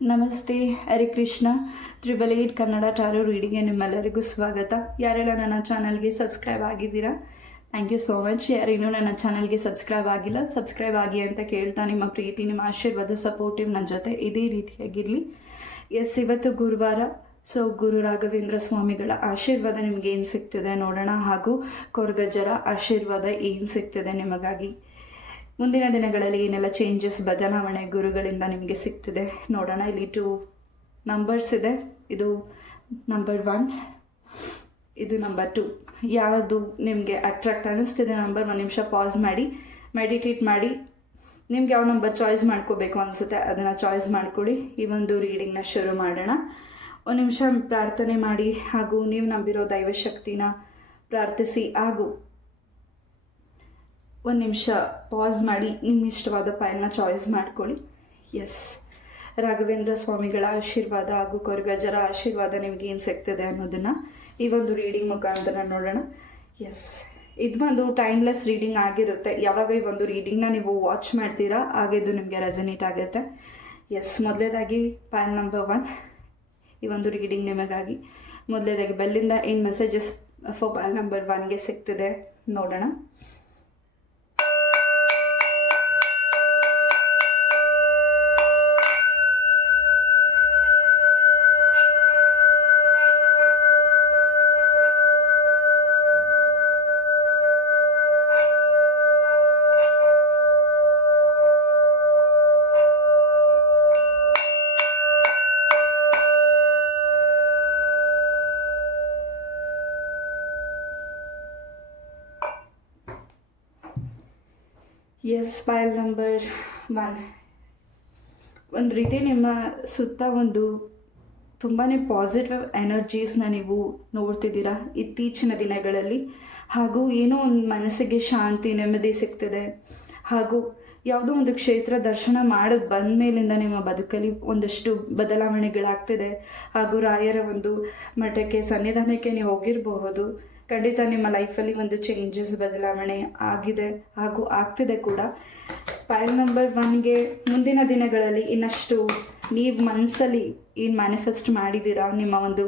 ನಮಸ್ತೆ, ಹರೇ ಕೃಷ್ಣ. ತ್ರಿಬಲ್ 8 ಕನ್ನಡ ಟಾರೋ ರೀಡಿಂಗ್ಗೆ ನಿಮ್ಮೆಲ್ಲರಿಗೂ ಸ್ವಾಗತ. ಯಾರೆಲ್ಲ ನನ್ನ ಚಾನಲ್ಗೆ ಸಬ್ಸ್ಕ್ರೈಬ್ ಆಗಿದ್ದೀರಾ, ಥ್ಯಾಂಕ್ ಯು ಸೋ ಮಚ್. ಯಾರೇನೂ ನನ್ನ ಚಾನಲ್ಗೆ ಸಬ್ಸ್ಕ್ರೈಬ್ ಆಗಿಲ್ಲ, ಸಬ್ಸ್ಕ್ರೈಬ್ ಆಗಿ ಅಂತ ಕೇಳ್ತಾ, ನಿಮ್ಮ ಪ್ರೀತಿ, ನಿಮ್ಮ ಆಶೀರ್ವಾದ, ಸಪೋರ್ಟಿವ್ ನನ್ನ ಜೊತೆ ಇದೇ ರೀತಿಯಾಗಿರಲಿ. ಎಸ್, ಇವತ್ತು ಗುರುವಾರ. ಸೊ ಗುರು ರಾಘವೇಂದ್ರ ಸ್ವಾಮಿಗಳ ಆಶೀರ್ವಾದ ನಿಮಗೆ ಏನು ಸಿಗ್ತಿದೆ ನೋಡೋಣ, ಹಾಗೂ ಕೊರಗಜ್ಜರ ಆಶೀರ್ವಾದ ಏನು ಸಿಗ್ತಿದೆ ನಿಮಗಾಗಿ. ಮುಂದಿನ ದಿನಗಳಲ್ಲಿ ಏನೆಲ್ಲ ಚೇಂಜಸ್, ಬದಲಾವಣೆ ಗುರುಗಳಿಂದ ನಿಮಗೆ ಸಿಗ್ತಿದೆ ನೋಡೋಣ. ಇಲ್ಲಿ 2 ನಂಬರ್ಸ್ ಇದೆ. ಇದು ನಂಬರ್ 1, ಇದು ನಂಬರ್ 2. ಯಾವುದು ನಿಮಗೆ ಅಟ್ರಾಕ್ಟ್ ಅನ್ನಿಸ್ತಿದೆ ನಂಬರ್, 1 ನಿಮಿಷ ಪಾಸ್ ಮಾಡಿ, ಮೆಡಿಟೇಟ್ ಮಾಡಿ. ನಿಮ್ಗೆ ಯಾವ ನಂಬರ್ ಚಾಯ್ಸ್ ಮಾಡ್ಕೋಬೇಕು ಅನಿಸುತ್ತೆ ಅದನ್ನು ಚಾಯ್ಸ್ ಮಾಡ್ಕೊಳ್ಳಿ. ಈ ಒಂದು ರೀಡಿಂಗ್ನ ಶುರು ಮಾಡೋಣ. 1 ನಿಮಿಷ ಪ್ರಾರ್ಥನೆ ಮಾಡಿ, ಹಾಗೂ ನೀವು ನಂಬಿರೋ ದೈವಶಕ್ತಿನ ಪ್ರಾರ್ಥಿಸಿ, ಹಾಗೂ 1 ನಿಮಿಷ ಪಾಸ್ ಮಾಡಿ ನಿಮ್ಮ ಇಷ್ಟವಾದ ಫೈಲ್ನ ಚಾಯ್ಸ್ ಮಾಡ್ಕೊಳ್ಳಿ. ಎಸ್, ರಾಘವೇಂದ್ರ ಸ್ವಾಮಿಗಳ ಆಶೀರ್ವಾದ ಹಾಗೂ ಕೊರಗಜ್ಜರ ಆಶೀರ್ವಾದ ನಿಮಗೆ ಏನು ಸಿಗ್ತದೆ ಅನ್ನೋದನ್ನು ಈ ಒಂದು ರೀಡಿಂಗ್ ಮುಖಾಂತರ ನೋಡೋಣ. ಎಸ್, ಇದು ಒಂದು ಟೈಮ್ಲೆಸ್ ರೀಡಿಂಗ್ ಆಗಿರುತ್ತೆ. ಯಾವಾಗ ಈ ಒಂದು ರೀಡಿಂಗ್ನ ನೀವು ವಾಚ್ ಮಾಡ್ತೀರಾ ಆಗ ಇದು ನಿಮಗೆ ರೆಸನೇಟ್ ಆಗುತ್ತೆ. ಎಸ್, ಮೊದಲೇದಾಗಿ ಫೈಲ್ ನಂಬರ್ 1, ಈ ಒಂದು ರೀಡಿಂಗ್ ನಿಮಗಾಗಿ. ಮೊದಲೇದಾಗಿ ಬೆಲ್ಲಿಂದ ಏನು ಮೆಸೇಜಸ್ ಫಾರ್ ಫೈಲ್ ನಂಬರ್ 1ಗೆ ಸಿಗ್ತಿದೆ ನೋಡೋಣ. ಎಸ್, ಫೈಲ್ ನಂಬರ್ 1 ಒಂದು ರೀತಿ ನಿಮ್ಮ ಸುತ್ತ ಒಂದು ತುಂಬಾ ಪಾಸಿಟಿವ್ ಎನರ್ಜೀಸ್ನ ನೀವು ನೋಡ್ತಿದ್ದೀರಾ ಇತ್ತೀಚಿನ ದಿನಗಳಲ್ಲಿ. ಹಾಗೂ ಏನೋ ಒಂದು ಮನಸ್ಸಿಗೆ ಶಾಂತಿ, ನೆಮ್ಮದಿ ಸಿಗ್ತಿದೆ. ಹಾಗೂ ಯಾವುದೋ ಒಂದು ಕ್ಷೇತ್ರ ದರ್ಶನ ಮಾಡೋದು ಬಂದ ಮೇಲಿಂದ ನಿಮ್ಮ ಬದುಕಲ್ಲಿ ಒಂದಷ್ಟು ಬದಲಾವಣೆಗಳಾಗ್ತಿದೆ. ಹಾಗೂ ರಾಯರ ಒಂದು ಮಠಕ್ಕೆ, ಸನ್ನಿಧಾನಕ್ಕೆ ನೀವು ಹೋಗಿರಬಹುದು. ಖಂಡಿತ ನಿಮ್ಮ ಲೈಫಲ್ಲಿ ಒಂದು ಚೇಂಜಸ್, ಬದಲಾವಣೆ ಆಗಿದೆ ಹಾಗೂ ಆಗ್ತಿದೆ ಕೂಡ. ಫೈಲ್ ನಂಬರ್ 1ಗೆ ಮುಂದಿನ ದಿನಗಳಲ್ಲಿ ಇನ್ನಷ್ಟು ನೀವು ಮನಸ್ಸಲ್ಲಿ ಏನು ಮ್ಯಾನಿಫೆಸ್ಟ್ ಮಾಡಿದ್ದೀರಾ, ನಿಮ್ಮ ಒಂದು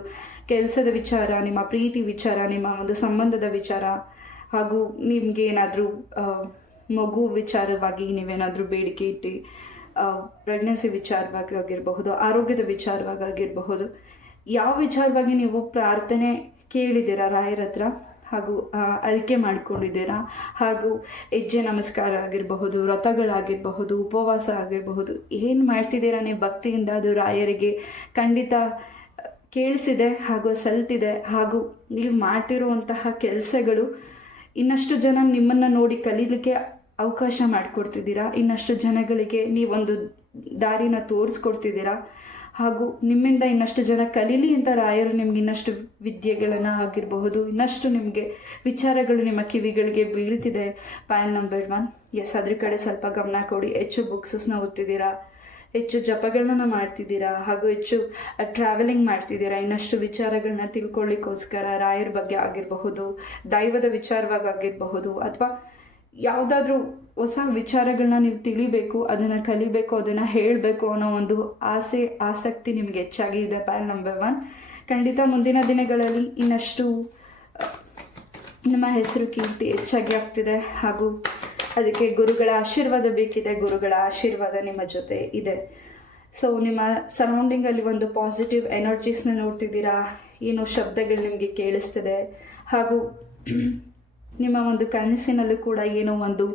ಕೆಲಸದ ವಿಚಾರ, ನಿಮ್ಮ ಪ್ರೀತಿ ವಿಚಾರ, ನಿಮ್ಮ ಒಂದು ಸಂಬಂಧದ ವಿಚಾರ, ಹಾಗೂ ನಿಮಗೆ ಏನಾದರೂ ಮಗು ವಿಚಾರವಾಗಿ ನೀವೇನಾದರೂ ಬೇಡಿಕೆ ಇಟ್ಟು, ಪ್ರೆಗ್ನೆನ್ಸಿ ವಿಚಾರವಾಗಿ ಆಗಿರಬಹುದು, ಆರೋಗ್ಯದ ವಿಚಾರವಾಗಿ ಆಗಿರಬಹುದು, ಯಾವ ವಿಚಾರವಾಗಿ ನೀವು ಪ್ರಾರ್ಥನೆ ಕೇಳಿದ್ದೀರಾ ರಾಯರ ಹತ್ರ, ಹಾಗೂ ಅರಿಕೆ ಮಾಡ್ಕೊಂಡಿದ್ದೀರಾ, ಹಾಗೂ ಹೆಜ್ಜೆ ನಮಸ್ಕಾರ ಆಗಿರಬಹುದು, ವ್ರತಗಳಾಗಿರಬಹುದು, ಉಪವಾಸ ಆಗಿರಬಹುದು, ಏನು ಮಾಡ್ತಿದ್ದೀರಾ ನೀವು ಭಕ್ತಿಯಿಂದ, ಅದು ರಾಯರಿಗೆ ಖಂಡಿತ ಕೇಳಿಸಿದೆ ಹಾಗೂ ಸಲ್ತಿದೆ. ಹಾಗೂ ನೀವು ಮಾಡ್ತಿರುವಂತಹ ಕೆಲಸಗಳು ಇನ್ನಷ್ಟು ಜನ ನಿಮ್ಮನ್ನು ನೋಡಿ ಕಲೀಲಿಕ್ಕೆ ಅವಕಾಶ ಮಾಡಿಕೊಡ್ತಿದ್ದೀರಾ. ಇನ್ನಷ್ಟು ಜನಗಳಿಗೆ ನೀವೊಂದು ದಾರಿನ ತೋರಿಸ್ಕೊಡ್ತಿದ್ದೀರಾ. ಹಾಗೂ ನಿಮ್ಮಿಂದ ಇನ್ನಷ್ಟು ಜನ ಕಲೀಲಿ ಅಂತ ರಾಯರು ನಿಮ್ಗೆ ಇನ್ನಷ್ಟು ವಿದ್ಯೆಗಳನ್ನು ಆಗಿರಬಹುದು, ಇನ್ನಷ್ಟು ನಿಮಗೆ ವಿಚಾರಗಳು ನಿಮ್ಮ ಕಿವಿಗಳಿಗೆ ಬೀಳ್ತಿದೆ. ಫೈಲ್ ನಂಬರ್ 1, ಎಸ್, ಅದ್ರ ಕಡೆ ಸ್ವಲ್ಪ ಗಮನ ಕೊಡಿ. ಹೆಚ್ಚು ಬುಕ್ಸಸ್ನ ಓದ್ತಿದ್ದೀರಾ, ಹೆಚ್ಚು ಜಪಗಳನ್ನ ಮಾಡ್ತಿದ್ದೀರಾ, ಹಾಗೂ ಹೆಚ್ಚು ಟ್ರಾವೆಲಿಂಗ್ ಮಾಡ್ತಿದ್ದೀರಾ. ಇನ್ನಷ್ಟು ವಿಚಾರಗಳನ್ನ ತಿಳ್ಕೊಳ್ಳಿಕ್ಕೋಸ್ಕರ ರಾಯರ ಬಗ್ಗೆ ಆಗಿರಬಹುದು, ದೈವದ ವಿಚಾರವಾಗಿ ಆಗಿರಬಹುದು, ಅಥವಾ ಯಾವುದಾದ್ರೂ ಹೊಸ ವಿಚಾರಗಳನ್ನ ನೀವು ತಿಳಿಬೇಕು, ಅದನ್ನು ಕಲಿಬೇಕು, ಅದನ್ನು ಹೇಳಬೇಕು ಅನ್ನೋ ಒಂದು ಆಸಕ್ತಿ ನಿಮಗೆ ಹೆಚ್ಚಾಗಿ ಇದೆ. ಫೈಲ್ ನಂಬರ್ 1 ಖಂಡಿತ ಮುಂದಿನ ದಿನಗಳಲ್ಲಿ ಇನ್ನಷ್ಟು ನಿಮ್ಮ ಹೆಸರು, ಕೀರ್ತಿ ಹೆಚ್ಚಾಗಿ ಆಗ್ತಿದೆ. ಹಾಗೂ ಅದಕ್ಕೆ ಗುರುಗಳ ಆಶೀರ್ವಾದ ಬೇಕಿದೆ. ಗುರುಗಳ ಆಶೀರ್ವಾದ ನಿಮ್ಮ ಜೊತೆ ಇದೆ. ಸೊ ನಿಮ್ಮ ಸರೌಂಡಿಂಗಲ್ಲಿ ಒಂದು ಪಾಸಿಟಿವ್ ಎನರ್ಜೀಸ್ನ ನೋಡ್ತಿದ್ದೀರಾ. ಏನೋ ಶಬ್ದಗಳು ನಿಮಗೆ ಕೇಳಿಸ್ತಿದೆ. ಹಾಗೂ ನಿಮ್ಮ ಒಂದು ಕನಸಿನಲ್ಲೂ ಕೂಡ ಏನೋ ಒಂದು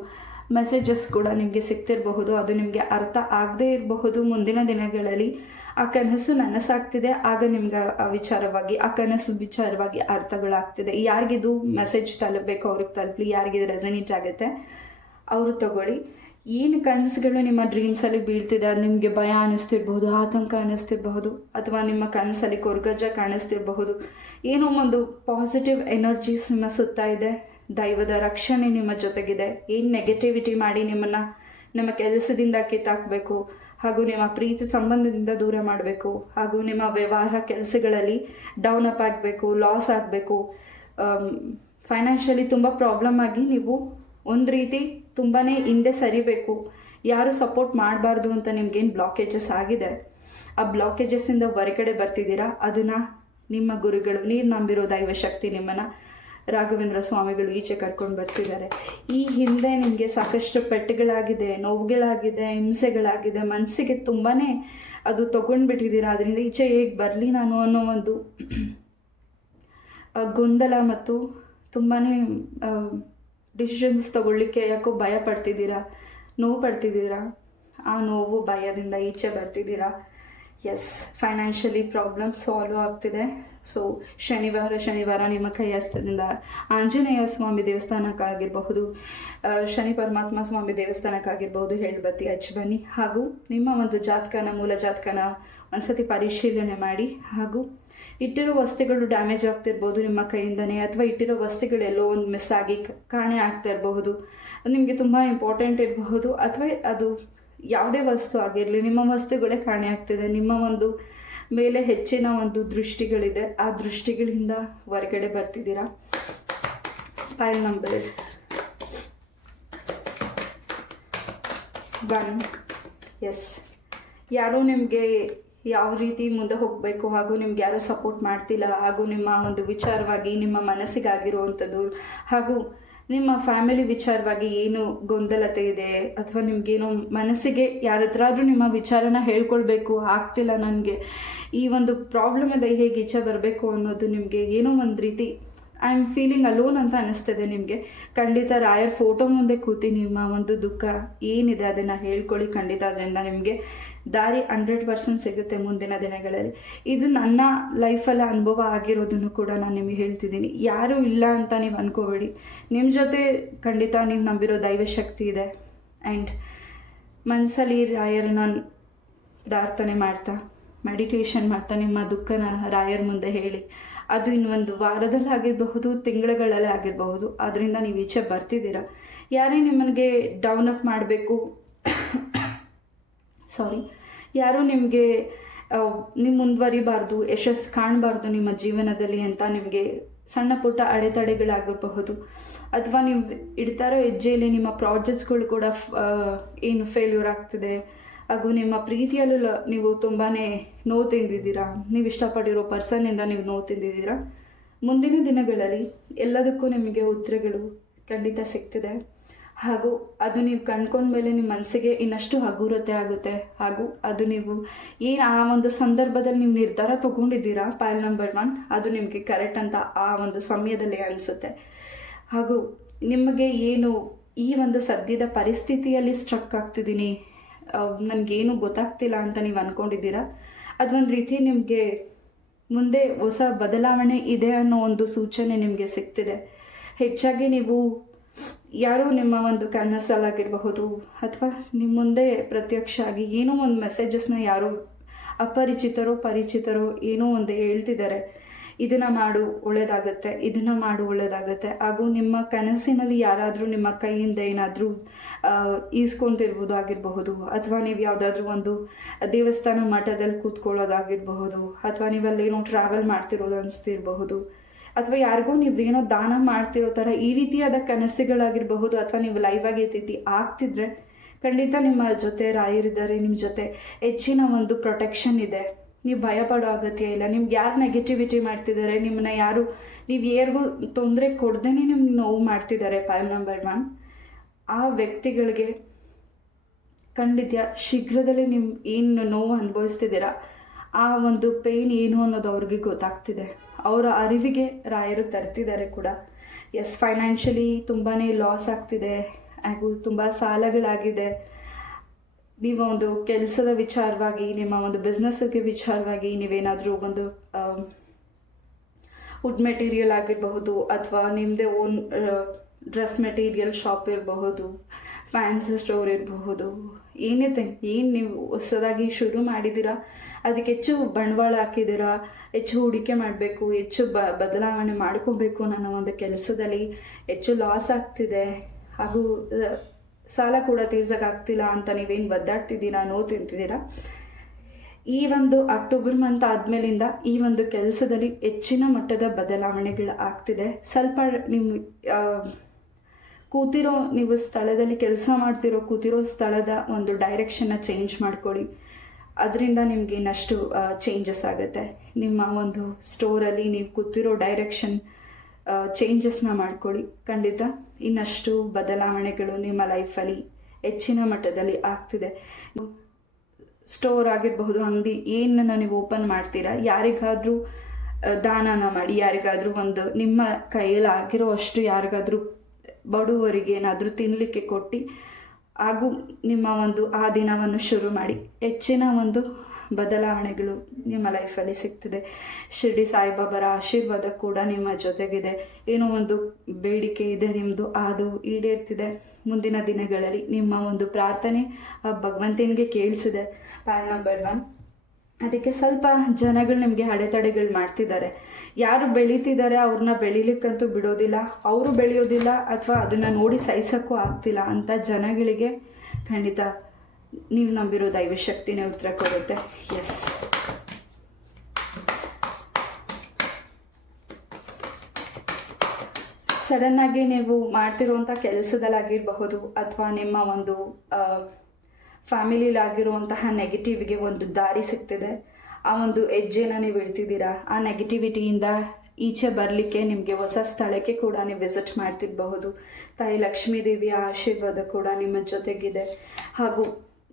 ಮೆಸೇಜಸ್ ಕೂಡ ನಿಮಗೆ ಸಿಗ್ತಿರಬಹುದು. ಅದು ನಿಮಗೆ ಅರ್ಥ ಆಗದೇ ಇರಬಹುದು. ಮುಂದಿನ ದಿನಗಳಲ್ಲಿ ಆ ಕನಸು ನನಸಾಗ್ತಿದೆ, ಆಗ ನಿಮ್ಗೆ ಆ ಕನಸು ವಿಚಾರವಾಗಿ ಅರ್ಥಗಳಾಗ್ತಿದೆ. ಯಾರಿಗಿದು ಮೆಸೇಜ್ ತಲುಪಬೇಕು ಅವ್ರಿಗೆ ತಲುಪಲಿ, ಯಾರಿಗಿದು ರೆಸನೇಟ್ ಆಗುತ್ತೆ ಅವರು ತಗೊಳ್ಳಿ. ಏನು ಕನಸುಗಳು ನಿಮ್ಮ ಡ್ರೀಮ್ಸಲ್ಲಿ ಬೀಳ್ತಿದೆ, ಅದು ನಿಮಗೆ ಭಯ ಅನ್ನಿಸ್ತಿರ್ಬಹುದು, ಆತಂಕ ಅನ್ನಿಸ್ತಿರಬಹುದು, ಅಥವಾ ನಿಮ್ಮ ಕನಸಲ್ಲಿ ಕೊರಗಜ್ಜ ಕಾಣಿಸ್ತಿರಬಹುದು. ಏನೋ ಒಂದು ಪಾಸಿಟಿವ್ ಎನರ್ಜೀಸ್ ನಿಮ್ಮ ಸುತ್ತ ಇದೆ. ದೈವದ ರಕ್ಷಣೆ ನಿಮ್ಮ ಜೊತೆಗಿದೆ. ಏನು ನೆಗೆಟಿವಿಟಿ ಮಾಡಿ ನಿಮ್ಮನ್ನು ನಿಮ್ಮ ಕೆಲಸದಿಂದ ಕಿತ್ತಾಕಬೇಕು, ಹಾಗೂ ನಿಮ್ಮ ಪ್ರೀತಿ ಸಂಬಂಧದಿಂದ ದೂರ ಮಾಡಬೇಕು, ಹಾಗೂ ನಿಮ್ಮ ವ್ಯವಹಾರ ಕೆಲಸಗಳಲ್ಲಿ ಡೌನ್ ಅಪ್ ಆಗಬೇಕು, ಲಾಸ್ ಆಗಬೇಕು, ಫೈನಾನ್ಷಿಯಲಿ ತುಂಬ ಪ್ರಾಬ್ಲಮ್ ಆಗಿ ನೀವು ಒಂದು ರೀತಿ ತುಂಬಾ ಹಿಂದೆ ಸರಿಬೇಕು, ಯಾರು ಸಪೋರ್ಟ್ ಮಾಡಬಾರ್ದು ಅಂತ ನಿಮ್ಗೇನು ಬ್ಲಾಕೇಜಸ್ ಆಗಿದೆ ಆ ಬ್ಲಾಕೇಜಸ್ಸಿಂದ ಹೊರಗಡೆ ಬರ್ತಿದ್ದೀರಾ. ಅದನ್ನು ನಿಮ್ಮ ಗುರುಗಳು, ನೀವು ನಂಬಿರೋ ದೈವಶಕ್ತಿ ನಿಮ್ಮನ್ನು ರಾಘವೇಂದ್ರ ಸ್ವಾಮಿಗಳು ಈಚೆ ಕರ್ಕೊಂಡು ಬರ್ತಿದ್ದಾರೆ. ಈ ಹಿಂದೆ ನಿಮಗೆ ಸಾಕಷ್ಟು ಪೆಟ್ಟುಗಳಾಗಿದೆ, ನೋವುಗಳಾಗಿದೆ, ಹಿಂಸೆಗಳಾಗಿದೆ, ಮನಸ್ಸಿಗೆ ತುಂಬಾ ಅದು ತೊಗೊಂಡ್ಬಿಟ್ಟಿದ್ದೀರಾ. ಅದರಿಂದ ಈಚೆ ಹೇಗೆ ಬರಲಿ ನಾನು ಅನ್ನೋ ಒಂದು ಗೊಂದಲ ಮತ್ತು ತುಂಬಾ ಡಿಸಿಷನ್ಸ್ ತೊಗೊಳ್ಳಿಕ್ಕೆ ಯಾಕೋ ಭಯ ಪಡ್ತಿದ್ದೀರಾ, ನೋವು ಪಡ್ತಿದ್ದೀರಾ. ಆ ನೋವು ಭಯದಿಂದ ಈಚೆ ಬರ್ತಿದ್ದೀರಾ. ಎಸ್, ಫೈನಾನ್ಷಿಯಲಿ ಪ್ರಾಬ್ಲಮ್ ಸಾಲ್ವ್ ಆಗ್ತಿದೆ. ಸೊ ಶನಿವಾರ ನಿಮ್ಮ ಕೈ ಹಸ್ತದಿಂದ ಆಂಜನೇಯ ಸ್ವಾಮಿ ದೇವಸ್ಥಾನಕ್ಕಾಗಿರಬಹುದು, ಶನಿ ಪರಮಾತ್ಮ ಸ್ವಾಮಿ ದೇವಸ್ಥಾನಕ್ಕಾಗಿರ್ಬೋದು ಹೇಳಬತ್ತಿ ಹಚ್ಚಿ ಬನ್ನಿ. ಹಾಗೂ ನಿಮ್ಮ ಒಂದು ಜಾತಕನ, ಮೂಲ ಜಾತಕನ ಒಂದ್ಸತಿ ಪರಿಶೀಲನೆ ಮಾಡಿ. ಹಾಗೂ ಇಟ್ಟಿರೋ ವಸ್ತುಗಳು ಡ್ಯಾಮೇಜ್ ಆಗ್ತಿರ್ಬೋದು ನಿಮ್ಮ ಕೈಯಿಂದನೇ, ಅಥವಾ ಇಟ್ಟಿರೋ ವಸ್ತುಗಳು ಎಲ್ಲೋ ಒಂದು ಮಿಸ್ ಆಗಿ ಕಾಣೆ ಆಗ್ತಾ ಇರಬಹುದು. ನಿಮಗೆ ತುಂಬ ಇಂಪಾರ್ಟೆಂಟ್ ಇರಬಹುದು, ಅಥವಾ ಅದು ಯಾವುದೇ ವಸ್ತು ಆಗಿರಲಿ, ನಿಮ್ಮ ವಸ್ತುಗಳೇ ಕಾಣೆ ಆಗ್ತಿದೆ. ನಿಮ್ಮ ಒಂದು ಮೇಲೆ ಹೆಚ್ಚಿನ ಒಂದು ದೃಷ್ಟಿಗಳಿದೆ, ಆ ದೃಷ್ಟಿಗಳಿಂದ ಹೊರಗಡೆ ಬರ್ತಿದ್ದೀರಾ. File number 1. ಎಸ್, ಯಾರೋ ನಿಮಗೆ ಯಾವ ರೀತಿ ಮುಂದೆ ಹೋಗಬೇಕು, ಹಾಗೂ ನಿಮ್ಗೆ ಯಾರೂ ಸಪೋರ್ಟ್ ಮಾಡ್ತಿಲ್ಲ, ಹಾಗೂ ನಿಮ್ಮ ಒಂದು ವಿಚಾರವಾಗಿ ನಿಮ್ಮ ಮನಸ್ಸಿಗಾಗಿರುವಂಥದ್ದು, ಹಾಗೂ ನಿಮ್ಮ ಫ್ಯಾಮಿಲಿ ವಿಚಾರವಾಗಿ ಏನು ಗೊಂದಲತೆ ಇದೆ, ಅಥವಾ ನಿಮಗೇನೋ ಮನಸ್ಸಿಗೆ ಯಾರ ಹತ್ರಾದ್ರೂ ನಿಮ್ಮ ವಿಚಾರನ ಹೇಳ್ಕೊಳ್ಬೇಕು ಆಗ್ತಿಲ್ಲ, ನನಗೆ ಈ ಒಂದು ಪ್ರಾಬ್ಲಮಿಂದ ಹೇಗೆ ಈಚೆ ಬರಬೇಕು ಅನ್ನೋದು ನಿಮಗೆ ಏನೋ ಒಂದು ರೀತಿ ಐ ಆಮ್ ಫೀಲಿಂಗ್ ಅಲೋನ್ ಅಂತ ಅನ್ನಿಸ್ತಿದೆ ನಿಮಗೆ. ಖಂಡಿತ ರಾಯರ್ ಫೋಟೋ ಮುಂದೆ ಕೂತಿ ನಿಮ್ಮ ಒಂದು ದುಃಖ ಏನಿದೆ ಅದನ್ನು ಹೇಳ್ಕೊಳ್ಳಿ. ಖಂಡಿತ ಅದರಿಂದ ನಿಮಗೆ ದಾರಿ 100% ಸಿಗುತ್ತೆ ಮುಂದಿನ ದಿನಗಳಲ್ಲಿ. ಇದು ನನ್ನ ಲೈಫಲ್ಲಿ ಅನುಭವ ಆಗಿರೋದನ್ನು ಕೂಡ ನಾನು ನಿಮಗೆ ಹೇಳ್ತಿದ್ದೀನಿ. ಯಾರೂ ಇಲ್ಲ ಅಂತ ನೀವು ಅಂದ್ಕೋಬೇಡಿ. ನಿಮ್ಮ ಜೊತೆ ಖಂಡಿತ ನೀವು ನಂಬಿರೋ ದೈವಶಕ್ತಿ ಇದೆ. ಆ್ಯಂಡ್ ಮನಸ್ಸಲ್ಲಿ ರಾಯರನ್ನ ಪ್ರಾರ್ಥನೆ ಮಾಡ್ತಾ, ಮೆಡಿಟೇಷನ್ ಮಾಡ್ತಾ ನಿಮ್ಮ ದುಃಖನ ರಾಯರ ಮುಂದೆ ಹೇಳಿ. ಅದು ಇನ್ನೊಂದು ವಾರದಲ್ಲಿ ಆಗಿರಬಹುದು, ತಿಂಗಳುಗಳಲ್ಲೇ ಆಗಿರಬಹುದು. ಅದರಿಂದ ನೀವು ಈಚೆ ಬರ್ತಿದ್ದೀರಾ. ಯಾರೇ ನಿಮಗೆ ಡೌನ್ ಅಪ್ ಮಾಡಬೇಕು, ಯಾರೂ ನಿಮಗೆ ನೀವು ಮುಂದುವರಿಬಾರ್ದು, ಯಶಸ್ಸು ಕಾಣಬಾರ್ದು ನಿಮ್ಮ ಜೀವನದಲ್ಲಿ ಅಂತ ನಿಮಗೆ ಸಣ್ಣ ಪುಟ್ಟ ಅಡೆತಡೆಗಳಾಗಿರಬಹುದು, ಅಥವಾ ನೀವು ಇಡ್ತಾ ಇರೋ ಹೆಜ್ಜೆಯಲ್ಲಿ ನಿಮ್ಮ ಪ್ರಾಜೆಕ್ಟ್ಸ್ಗಳು ಕೂಡ ಏನು ಫೇಲ್ಯೂರ್ ಆಗ್ತಿದೆ, ಹಾಗೂ ನಿಮ್ಮ ಪ್ರೀತಿಯಲ್ಲೂ ನೀವು ತುಂಬಾ ನೋವು ತಿಂದಿದ್ದೀರಾ, ನೀವು ಇಷ್ಟಪಟ್ಟಿರೋ ಪರ್ಸನ್ನಿಂದ ನೀವು ನೋವು ತಿಂದಿದ್ದೀರಾ. ಮುಂದಿನ ದಿನಗಳಲ್ಲಿ ಎಲ್ಲದಕ್ಕೂ ನಿಮಗೆ ಉತ್ತರಗಳು ಖಂಡಿತ ಸಿಗ್ತಿದೆ. ಹಾಗೂ ಅದು ನೀವು ಕಂಡ್ಕೊಂಡ್ಮೇಲೆ ನಿಮ್ಮ ಮನಸ್ಸಿಗೆ ಇನ್ನಷ್ಟು ಹಗುರತೆ ಆಗುತ್ತೆ. ಹಾಗೂ ಅದು ನೀವು ಏನು ಆ ಒಂದು ಸಂದರ್ಭದಲ್ಲಿ ನೀವು ನಿರ್ಧಾರ ತೊಗೊಂಡಿದ್ದೀರಾ, ಫೈಲ್ ನಂಬರ್ 1, ಅದು ನಿಮಗೆ ಕರೆಕ್ಟ್ ಅಂತ ಆ ಒಂದು ಸಮಯದಲ್ಲಿ ಅನಿಸುತ್ತೆ. ಹಾಗೂ ನಿಮಗೆ ಏನು ಈ ಒಂದು ಸದ್ಯದ ಪರಿಸ್ಥಿತಿಯಲ್ಲಿ ಸ್ಟ್ರಕ್ ಆಗ್ತಿದ್ದೀನಿ, ನನಗೇನು ಗೊತ್ತಾಗ್ತಿಲ್ಲ ಅಂತ ನೀವು ಅಂದ್ಕೊಂಡಿದ್ದೀರಾ, ಅದೊಂದು ರೀತಿ ನಿಮಗೆ ಮುಂದೆ ಹೊಸ ಬದಲಾವಣೆ ಇದೆ ಅನ್ನೋ ಒಂದು ಸೂಚನೆ ನಿಮಗೆ ಸಿಗ್ತಿದೆ. ಹೆಚ್ಚಾಗಿ ನೀವು ಯಾರೋ ನಿಮ್ಮ ಒಂದು ಕನಸಲ್ಲಾಗಿರಬಹುದು, ಅಥವಾ ನಿಮ್ಮ ಮುಂದೆ ಪ್ರತ್ಯಕ್ಷ ಆಗಿ ಏನೋ ಒಂದು ಮೆಸೇಜಸ್ನ ಯಾರೋ ಅಪರಿಚಿತರೋ ಪರಿಚಿತರೋ ಏನೋ ಒಂದು ಹೇಳ್ತಿದ್ದಾರೆ, ಇದನ್ನು ಮಾಡು ಒಳ್ಳೆಯದಾಗತ್ತೆ, ಇದನ್ನು ಮಾಡು ಒಳ್ಳೆಯದಾಗತ್ತೆ. ಹಾಗೂ ನಿಮ್ಮ ಕನಸಿನಲ್ಲಿ ಯಾರಾದರೂ ನಿಮ್ಮ ಕೈಯಿಂದ ಏನಾದರೂ ಈಸ್ಕೊತಿರ್ಬೋದಾಗಿರಬಹುದು, ಅಥವಾ ನೀವು ಯಾವುದಾದ್ರೂ ಒಂದು ದೇವಸ್ಥಾನ ಮಠದಲ್ಲಿ ಕೂತ್ಕೊಳ್ಳೋದಾಗಿರಬಹುದು, ಅಥವಾ ನೀವಲ್ಲೇನೋ ಟ್ರಾವೆಲ್ ಮಾಡ್ತಿರೋದು ಅನಿಸ್ತಿರಬಹುದು, ಅಥವಾ ಯಾರಿಗೂ ನೀವೇನೋ ದಾನ ಮಾಡ್ತಿರೋ ಥರ ಈ ರೀತಿಯಾದ ಕನಸುಗಳಾಗಿರಬಹುದು, ಅಥವಾ ನೀವು ಲೈವ್ ಆಗಿ ಸ್ಥಿತಿ ಆಗ್ತಿದ್ರೆ ಖಂಡಿತ ನಿಮ್ಮ ಜೊತೆ ರಾಯರಿದ್ದಾರೆ, ನಿಮ್ಮ ಜೊತೆ ಹೆಚ್ಚಿನ ಒಂದು ಪ್ರೊಟೆಕ್ಷನ್ ಇದೆ. ನೀವು ಭಯ ಪಡೋ ಅಗತ್ಯ ಇಲ್ಲ. ನಿಮ್ಗೆ ಯಾರು ನೆಗೆಟಿವಿಟಿ ಮಾಡ್ತಿದ್ದಾರೆ, ನಿಮ್ಮನ್ನ ಯಾರು ನೀವು ಯಾರಿಗೂ ತೊಂದರೆ ಕೊಡ್ದೇ ನಿಮ್ಗೆ ನೋವು ಮಾಡ್ತಿದ್ದಾರೆ, ಫೈಲ್ ನಂಬರ್ 1, ಆ ವ್ಯಕ್ತಿಗಳಿಗೆ ಖಂಡಿತ ಶೀಘ್ರದಲ್ಲಿ ನೀವು ಏನು ನೋವು ಅನುಭವಿಸ್ತಿದ್ದೀರಾ, ಆ ಒಂದು ಪೇಯ್ನ್ ಏನು ಅನ್ನೋದು ಅವ್ರಿಗೆ ಗೊತ್ತಾಗ್ತಿದೆ. ಅವರ ಅರಿವಿಗೆ ರಾಯರು ತರ್ತಿದ್ದಾರೆ ಕೂಡ. ಎಸ್, ಫೈನಾನ್ಷಿಯಲಿ ತುಂಬಾ ಲಾಸ್ ಆಗ್ತಿದೆ, ಹಾಗೂ ತುಂಬ ಸಾಲಗಳಾಗಿದೆ. ನೀವು ಒಂದು ಕೆಲಸದ ವಿಚಾರವಾಗಿ, ನಿಮ್ಮ ಒಂದು ಬಿಸ್ನೆಸ್ಗೆ ವಿಚಾರವಾಗಿ ನೀವೇನಾದರೂ ಒಂದು ವುಡ್ ಮೆಟೀರಿಯಲ್ ಆಗಿರಬಹುದು, ಅಥವಾ ನಿಮ್ಮದೇ ಓನ್ ಡ್ರೆಸ್ ಮೆಟೀರಿಯಲ್ ಶಾಪ್ ಇರಬಹುದು, ಫ್ಯಾನ್ಸಿ ಸ್ಟೋರ್ ಇರಬಹುದು, ಏನಿದೆ ಏನು ನೀವು ಹೊಸದಾಗಿ ಶುರು ಮಾಡಿದ್ದೀರಾ, ಅದಕ್ಕೆ ಹೆಚ್ಚು ಬಂಡವಾಳ ಹಾಕಿದ್ದೀರಾ, ಹೆಚ್ಚು ಹೂಡಿಕೆ ಮಾಡಬೇಕು, ಹೆಚ್ಚು ಬದಲಾವಣೆ ಮಾಡ್ಕೋಬೇಕು ನನ್ನ ಒಂದು ಕೆಲಸದಲ್ಲಿ, ಹೆಚ್ಚು ಲಾಸ್ ಆಗ್ತಿದೆ, ಹಾಗೂ ಸಾಲ ಕೂಡ ತೀರ್ಸೋಕ್ಕಾಗ್ತಿಲ್ಲ ಅಂತ ನೀವೇನು ಒದ್ದಾಡ್ತಿದ್ದೀರಾ, ನೋವು ತಿಂತಿದ್ದೀರಾ. ಈ ಒಂದು ಅಕ್ಟೋಬರ್ ಮಂತ್ ಆದಮೇಲಿಂದ ಈ ಒಂದು ಕೆಲಸದಲ್ಲಿ ಹೆಚ್ಚಿನ ಮಟ್ಟದ ಬದಲಾವಣೆಗಳು ಆಗ್ತಿದೆ. ಸ್ವಲ್ಪ ನೀವು ಕೂತಿರೋ ನೀವು ಸ್ಥಳದಲ್ಲಿ ಕೆಲಸ ಮಾಡ್ತಿರೋ ಕೂತಿರೋ ಸ್ಥಳದ ಒಂದು ಡೈರೆಕ್ಷನ್ನ ಚೇಂಜ್ ಮಾಡ್ಕೊಳ್ಳಿ. ಅದರಿಂದ ನಿಮಗೆ ಇನ್ನಷ್ಟು ಚೇಂಜಸ್ ಆಗುತ್ತೆ. ನಿಮ್ಮ ಒಂದು ಸ್ಟೋರಲ್ಲಿ ನೀವು ಕೂತಿರೋ ಡೈರೆಕ್ಷನ್ ಚೇಂಜಸ್ನ ಮಾಡ್ಕೊಳ್ಳಿ. ಖಂಡಿತ ಇನ್ನಷ್ಟು ಬದಲಾವಣೆಗಳು ನಿಮ್ಮ ಲೈಫಲ್ಲಿ ಹೆಚ್ಚಿನ ಮಟ್ಟದಲ್ಲಿ ಆಗ್ತಿದೆ. ಸ್ಟೋರ್ ಆಗಿರಬಹುದು, ಅಂಗಡಿ ಏನನ್ನ ನೀವು ಓಪನ್ ಮಾಡ್ತೀರಾ, ಯಾರಿಗಾದರೂ ದಾನನ ಮಾಡಿ, ಯಾರಿಗಾದರೂ ಒಂದು ನಿಮ್ಮ ಕೈಯಲ್ಲಿ ಅಷ್ಟು ಯಾರಿಗಾದರೂ ಬಡವರಿಗೆ ಏನಾದರೂ ತಿನ್ನಲಿಕ್ಕೆ ಕೊಟ್ಟು ಹಾಗೂ ನಿಮ್ಮ ಒಂದು ಆ ದಿನವನ್ನು ಶುರು ಮಾಡಿ. ಹೆಚ್ಚಿನ ಒಂದು ಬದಲಾವಣೆಗಳು ನಿಮ್ಮ ಲೈಫಲ್ಲಿ ಸಿಗ್ತಿದೆ. ಶಿರ್ಡಿ ಸಾಯಿಬಾಬಾರ ಆಶೀರ್ವಾದ ಕೂಡ ನಿಮ್ಮ ಜೊತೆಗಿದೆ. ಏನೋ ಒಂದು ಬೇಡಿಕೆ ಇದೆ ನಿಮ್ಮದು, ಅದು ಈಡೇರ್ತಿದೆ. ಮುಂದಿನ ದಿನಗಳಲ್ಲಿ ನಿಮ್ಮ ಒಂದು ಪ್ರಾರ್ಥನೆ ಭಗವಂತನಿಗೆ ಕೇಳಿಸಿದೆ. PAN number 1. ಅದಕ್ಕೆ ಸ್ವಲ್ಪ ಜನಗಳು ನಿಮಗೆ ಅಡೆತಡೆಗಳು ಮಾಡ್ತಿದ್ದಾರೆ. ಯಾರು ಬೆಳೀತಿದ್ದಾರೆ ಅವ್ರನ್ನ ಬೆಳೀಲಿಕ್ಕಂತೂ ಬಿಡೋದಿಲ್ಲ, ಅವರು ಬೆಳೆಯೋದಿಲ್ಲ ಅಥವಾ ಅದನ್ನು ನೋಡಿ ಸಹಿಸೋಕ್ಕೂ ಆಗ್ತಿಲ್ಲ ಅಂತ ಜನಗಳಿಗೆ ಖಂಡಿತ ನೀವು ನಂಬಿರೋ ದೈವಶಕ್ತಿನೇ ಉತ್ತರ ಕೊಡುತ್ತೆ. ಎಸ್, ಸಡನ್ನಾಗಿ ನೀವು ಮಾಡ್ತಿರುವಂಥ ಕೆಲಸದಲ್ಲಾಗಿರಬಹುದು ಅಥವಾ ನಿಮ್ಮ ಒಂದು ಫ್ಯಾಮಿಲಿಲಾಗಿರುವಂತಹ ನೆಗೆಟಿವ್ಗೆ ಒಂದು ದಾರಿ ಸಿಗ್ತಿದೆ. ಆ ಒಂದು ಹೆಜ್ಜೆನ ನೀವು ಇಡ್ತಿದ್ದೀರಾ. ಆ ನೆಗೆಟಿವಿಟಿಯಿಂದ ಈಚೆ ಬರಲಿಕ್ಕೆ ನಿಮಗೆ ಹೊಸ ಸ್ಥಳಕ್ಕೆ ಕೂಡ ನೀವು ವಿಸಿಟ್ ಮಾಡ್ತಿರಬಹುದು. ತಾಯಿ ಲಕ್ಷ್ಮೀ ದೇವಿಯ ಆಶೀರ್ವಾದ ಕೂಡ ನಿಮ್ಮ ಜೊತೆಗಿದೆ. ಹಾಗೂ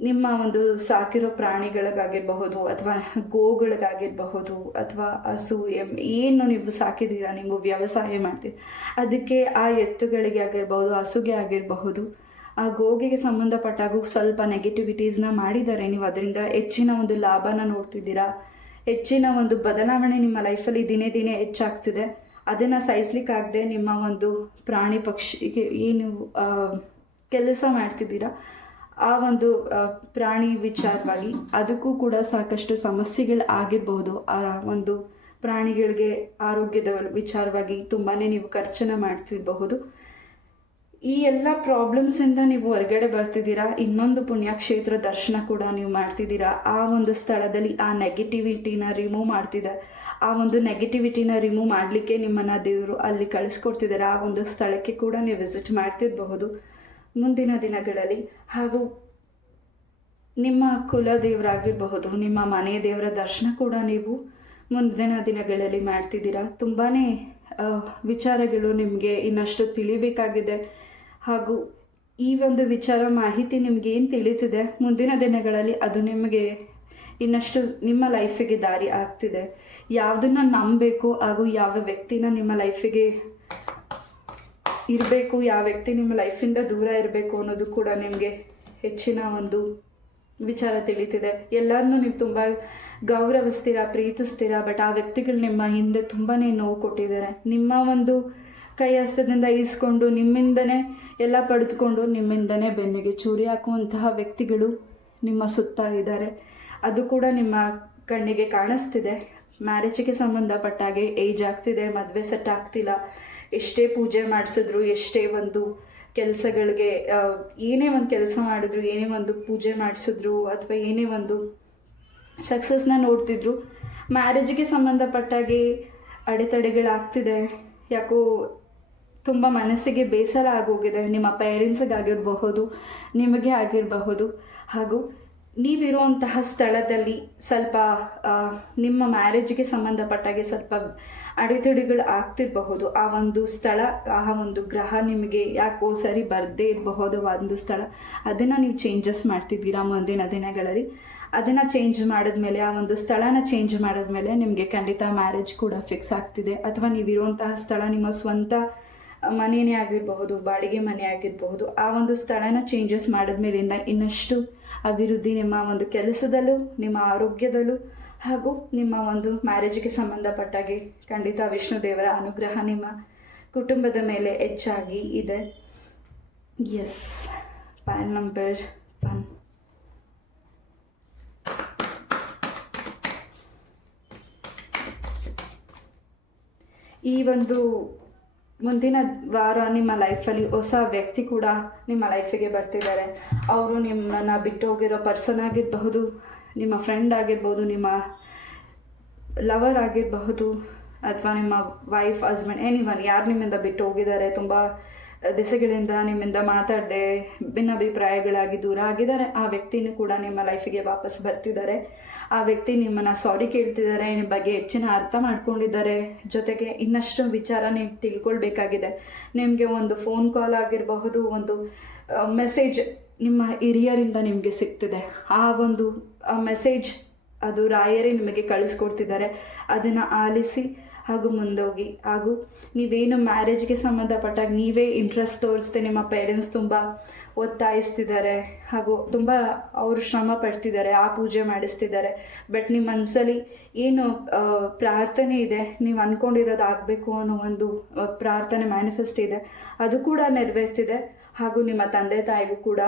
ನಿಮ್ಮ ಒಂದು ಸಾಕಿರೋ ಪ್ರಾಣಿಗಳಿಗಾಗಿರಬಹುದು ಅಥವಾ ಗೋಗಳಿಗಾಗಿರಬಹುದು ಅಥವಾ ಹಸು ಏನು ನೀವು ಸಾಕಿದ್ದೀರಾ, ನೀವು ವ್ಯವಸಾಯ ಮಾಡ್ತೀರಿ, ಅದಕ್ಕೆ ಆ ಎತ್ತುಗಳಿಗೆ ಆಗಿರ್ಬಹುದು, ಹಸುಗೆ ಆಗಿರಬಹುದು, ಆ ಗೋಗಿಗೆ ಸಂಬಂಧಪಟ್ಟಾಗೂ ಸ್ವಲ್ಪ ನೆಗೆಟಿವಿಟೀಸ್ನ ಮಾಡಿದ್ದಾರೆ. ನೀವು ಅದರಿಂದ ಹೆಚ್ಚಿನ ಒಂದು ಲಾಭನ ನೋಡ್ತಿದ್ದೀರಾ. ಹೆಚ್ಚಿನ ಒಂದು ಬದಲಾವಣೆ ನಿಮ್ಮ ಲೈಫಲ್ಲಿ ದಿನೇ ದಿನೇ ಹೆಚ್ಚಾಗ್ತಿದೆ. ಅದನ್ನು ಸಹಿಸ್ಲಿಕ್ಕಾಗದೆ ನಿಮ್ಮ ಒಂದು ಪ್ರಾಣಿ ಪಕ್ಷಿಗೆ ಏನು ಕೆಲಸ ಮಾಡ್ತಿದ್ದೀರಾ, ಆ ಒಂದು ಪ್ರಾಣಿ ವಿಚಾರವಾಗಿ ಅದಕ್ಕೂ ಕೂಡ ಸಾಕಷ್ಟು ಸಮಸ್ಯೆಗಳು ಆಗಿರಬಹುದು. ಆ ಒಂದು ಪ್ರಾಣಿಗಳಿಗೆ ಆರೋಗ್ಯದ ವಿಚಾರವಾಗಿ ತುಂಬಾ ನೀವು ಖರ್ಚನ್ನು ಮಾಡ್ತಿರಬಹುದು. ಈ ಎಲ್ಲ ಪ್ರಾಬ್ಲಮ್ಸಿಂದ ನೀವು ಹೊರಗಡೆ ಬರ್ತಿದ್ದೀರಾ. ಇನ್ನೊಂದು ಪುಣ್ಯಕ್ಷೇತ್ರ ದರ್ಶನ ಕೂಡ ನೀವು ಮಾಡ್ತಿದ್ದೀರಾ. ಆ ಒಂದು ಸ್ಥಳದಲ್ಲಿ ಆ ನೆಗೆಟಿವಿಟಿನ ರಿಮೂವ್ ಮಾಡ್ತಿದೆ. ಆ ಒಂದು ನೆಗೆಟಿವಿಟಿನ ರಿಮೂವ್ ಮಾಡಲಿಕ್ಕೆ ನಿಮ್ಮನ್ನು ದೇವರು ಅಲ್ಲಿ ಕಳಿಸ್ಕೊಡ್ತಿದ್ದಾರೆ. ಆ ಒಂದು ಸ್ಥಳಕ್ಕೆ ಕೂಡ ನೀವು ವಿಸಿಟ್ ಮಾಡ್ತಿರಬಹುದು ಮುಂದಿನ ದಿನಗಳಲ್ಲಿ. ಹಾಗೂ ನಿಮ್ಮ ಕುಲ ದೇವರಾಗಿರಬಹುದು, ನಿಮ್ಮ ಮನೆ ದೇವರ ದರ್ಶನ ಕೂಡ ನೀವು ಮುಂದಿನ ದಿನಗಳಲ್ಲಿ ಮಾಡ್ತಿದ್ದೀರಾ. ತುಂಬಾ ವಿಚಾರಗಳು ನಿಮಗೆ ಇನ್ನಷ್ಟು ತಿಳಿಬೇಕಾಗಿದೆ. ಹಾಗೂ ಈ ಒಂದು ವಿಚಾರ ಮಾಹಿತಿ ನಿಮಗೆ ಏನು ತಿಳಿತಿದೆ, ಮುಂದಿನ ದಿನಗಳಲ್ಲಿ ಅದು ನಿಮಗೆ ಇನ್ನಷ್ಟು ನಿಮ್ಮ ಲೈಫಿಗೆ ದಾರಿ ಆಗ್ತಿದೆ. ಯಾವುದನ್ನು ನಂಬಬೇಕು ಹಾಗೂ ಯಾವ ವ್ಯಕ್ತಿನ ನಿಮ್ಮ ಲೈಫಿಗೆ ಇರಬೇಕು, ಯಾವ ವ್ಯಕ್ತಿ ನಿಮ್ಮ ಲೈಫಿಂದ ದೂರ ಇರಬೇಕು ಅನ್ನೋದು ಕೂಡ ನಿಮಗೆ ಹೆಚ್ಚಿನ ಒಂದು ವಿಚಾರ ತಿಳಿತಿದೆ. ಎಲ್ಲರನ್ನೂ ನೀವು ತುಂಬ ಗೌರವಿಸ್ತೀರಾ, ಪ್ರೀತಿಸ್ತೀರಾ, ಬಟ್ ಆ ವ್ಯಕ್ತಿಗಳು ನಿಮ್ಮ ಹಿಂದೆ ತುಂಬಾ ನೋವು ಕೊಟ್ಟಿದ್ದಾರೆ. ನಿಮ್ಮ ಒಂದು ಕೈ ಹಸ್ತದಿಂದ ಈಸ್ಕೊಂಡು ನಿಮ್ಮಿಂದನೇ ಎಲ್ಲ ಪಡೆದುಕೊಂಡು ನಿಮ್ಮಿಂದನೇ ಬೆನ್ನಿಗೆ ಚೂರಿ ಹಾಕುವಂತಹ ವ್ಯಕ್ತಿಗಳು ನಿಮ್ಮ ಸುತ್ತ ಇದ್ದಾರೆ. ಅದು ಕೂಡ ನಿಮ್ಮ ಕಣ್ಣಿಗೆ ಕಾಣಿಸ್ತಿದೆ. ಮ್ಯಾರೇಜಿಗೆ ಸಂಬಂಧಪಟ್ಟಾಗೆ ಏಜ್ ಆಗ್ತಿದೆ, ಮದುವೆ ಸೆಟ್ ಆಗ್ತಿಲ್ಲ. ಎಷ್ಟೇ ಪೂಜೆ ಮಾಡಿಸಿದ್ರು, ಎಷ್ಟೇ ಒಂದು ಕೆಲಸಗಳಿಗೆ ಏನೇ ಒಂದು ಕೆಲಸ ಮಾಡಿದ್ರು, ಏನೇ ಒಂದು ಪೂಜೆ ಮಾಡಿಸಿದ್ರು ಅಥವಾ ಏನೇ ಒಂದು ಸಕ್ಸಸ್ನ ನೋಡ್ತಿದ್ರು, ಮ್ಯಾರೇಜಿಗೆ ಸಂಬಂಧಪಟ್ಟಾಗೆ ಅಡೆತಡೆಗಳಾಗ್ತಿದೆ. ಯಾಕೋ ತುಂಬ ಮನಸ್ಸಿಗೆ ಬೇಸರ ಆಗೋಗಿದೆ. ನಿಮ್ಮ ಪೇರೆಂಟ್ಸಿಗಾಗಿರಬಹುದು, ನಿಮಗೆ ಆಗಿರಬಹುದು. ಹಾಗೂ ನೀವಿರುವಂತಹ ಸ್ಥಳದಲ್ಲಿ ಸ್ವಲ್ಪ ನಿಮ್ಮ ಮ್ಯಾರೇಜಿಗೆ ಸಂಬಂಧಪಟ್ಟಾಗೆ ಸ್ವಲ್ಪ ಅಡೆತಡೆಗಳು ಆಗ್ತಿರಬಹುದು. ಆ ಒಂದು ಸ್ಥಳ, ಆ ಒಂದು ಗ್ರಹ ನಿಮಗೆ ಯಾಕೋ ಸರಿ ಬರದೇ ಇರಬಹುದು. ಒಂದು ಸ್ಥಳ ಅದನ್ನು ನೀವು ಚೇಂಜಸ್ ಮಾಡ್ತಿದ್ದೀರಾ ಮುಂದಿನ ದಿನಗಳಲ್ಲಿ. ಅದನ್ನು ಚೇಂಜ್ ಮಾಡಿದ್ಮೇಲೆ, ಆ ಒಂದು ಸ್ಥಳನ ಚೇಂಜ್ ಮಾಡಿದ್ಮೇಲೆ ನಿಮಗೆ ಖಂಡಿತ ಮ್ಯಾರೇಜ್ ಕೂಡ ಫಿಕ್ಸ್ ಆಗ್ತಿದೆ. ಅಥವಾ ನೀವಿರುವಂತಹ ಸ್ಥಳ ನಿಮ್ಮ ಸ್ವಂತ ಮನೆಯೇ ಆಗಿರಬಹುದು, ಬಾಡಿಗೆ ಮನೆ ಆಗಿರಬಹುದು. ಆ ಒಂದು ಸ್ಥಳನ ಚೇಂಜಸ್ ಮಾಡಿದ್ಮೇಲಿಂದ ಇನ್ನಷ್ಟು ಅಭಿವೃದ್ಧಿ ನಿಮ್ಮ ಒಂದು ಕೆಲಸದಲ್ಲೂ, ನಿಮ್ಮ ಆರೋಗ್ಯದಲ್ಲೂ ಹಾಗೂ ನಿಮ್ಮ ಒಂದು ಮ್ಯಾರೇಜಿಗೆ ಸಂಬಂಧಪಟ್ಟಾಗೆ ಖಂಡಿತ ವಿಷ್ಣು ದೇವರ ಅನುಗ್ರಹ ನಿಮ್ಮ ಕುಟುಂಬದ ಮೇಲೆ ಹೆಚ್ಚಾಗಿ ಇದೆ. Yes, pan number 1. ಈ ಒಂದು ಮುಂದಿನ ವಾರ ನಿಮ್ಮ ಲೈಫಲ್ಲಿ ಹೊಸ ವ್ಯಕ್ತಿ ಕೂಡ ನಿಮ್ಮ ಲೈಫಿಗೆ ಬರ್ತಿದ್ದಾರೆ. ಅವರು ನಿಮ್ಮನ್ನು ಬಿಟ್ಟು ಹೋಗಿರೋ ಪರ್ಸನ್ ಆಗಿರಬಹುದು, ನಿಮ್ಮ ಫ್ರೆಂಡ್ ಆಗಿರ್ಬೋದು, ನಿಮ್ಮ ಲವರ್ ಆಗಿರಬಹುದು, ಅಥವಾ ನಿಮ್ಮ ವೈಫ್, ಹಸ್ಬೆಂಡ್, ಎನಿವನ್ ಯಾರು ನಿಮ್ಮಿಂದ ಬಿಟ್ಟು ಹೋಗಿದ್ದಾರೆ, ತುಂಬ ದಿಸೆಗಳಿಂದ ನಿಮ್ಮಿಂದ ಮಾತಾಡದೆ ಭಿನ್ನಾಭಿಪ್ರಾಯಗಳಾಗಿ ದೂರ ಆಗಿದ್ದಾರೆ. ಆ ವ್ಯಕ್ತಿನೂ ಕೂಡ ನಿಮ್ಮ ಲೈಫಿಗೆ ವಾಪಸ್ ಬರ್ತಿದ್ದಾರೆ. ಆ ವ್ಯಕ್ತಿ ನಿಮ್ಮನ್ನು ಸಾರಿ ಕೇಳ್ತಿದ್ದಾರೆ, ನಿಮ್ಮ ಬಗ್ಗೆ ಹೆಚ್ಚಿನ ಅರ್ಥ ಮಾಡ್ಕೊಂಡಿದ್ದಾರೆ. ಜೊತೆಗೆ ಇನ್ನಷ್ಟು ವಿಚಾರ ನೀವು ತಿಳ್ಕೊಳ್ಬೇಕಾಗಿದೆ. ನಿಮಗೆ ಒಂದು ಫೋನ್ ಕಾಲ್ ಆಗಿರಬಹುದು, ಒಂದು ಮೆಸೇಜ್ ನಿಮ್ಮ ಹಿರಿಯರಿಂದ ನಿಮಗೆ ಸಿಗ್ತಿದೆ. ಆ ಒಂದು ಮೆಸೇಜ್ ಅದು ರಾಯರೇ ನಿಮಗೆ ಕಳಿಸ್ಕೊಡ್ತಿದ್ದಾರೆ. ಅದನ್ನು ಆಲಿಸಿ ಹಾಗೂ ಮುಂದೋಗಿ. ಹಾಗೂ ನೀವೇನು ಮ್ಯಾರೇಜ್ಗೆ ಸಂಬಂಧಪಟ್ಟಾಗ ನೀವೇ ಇಂಟ್ರೆಸ್ಟ್ ತೋರಿಸ್ದೆ ನಿಮ್ಮ ಪೇರೆಂಟ್ಸ್ ತುಂಬ ಒತ್ತಾಯಿಸ್ತಿದ್ದಾರೆ ಹಾಗೂ ತುಂಬ ಅವರು ಶ್ರಮ ಪಡ್ತಿದ್ದಾರೆ, ಆ ಪೂಜೆ ಮಾಡಿಸ್ತಿದ್ದಾರೆ. ಬಟ್ ನಿಮ್ಮ ಮನಸ್ಸಲ್ಲಿ ಏನು ಪ್ರಾರ್ಥನೆ ಇದೆ, ನೀವು ಅಂದ್ಕೊಂಡಿರೋದು ಆಗಬೇಕು ಅನ್ನೋ ಒಂದು ಪ್ರಾರ್ಥನೆ ಮ್ಯಾನಿಫೆಸ್ಟ್ ಇದೆ, ಅದು ಕೂಡ ನೆರವೇರ್ತಿದೆ. ಹಾಗೂ ನಿಮ್ಮ ತಂದೆ ತಾಯಿಗೂ ಕೂಡ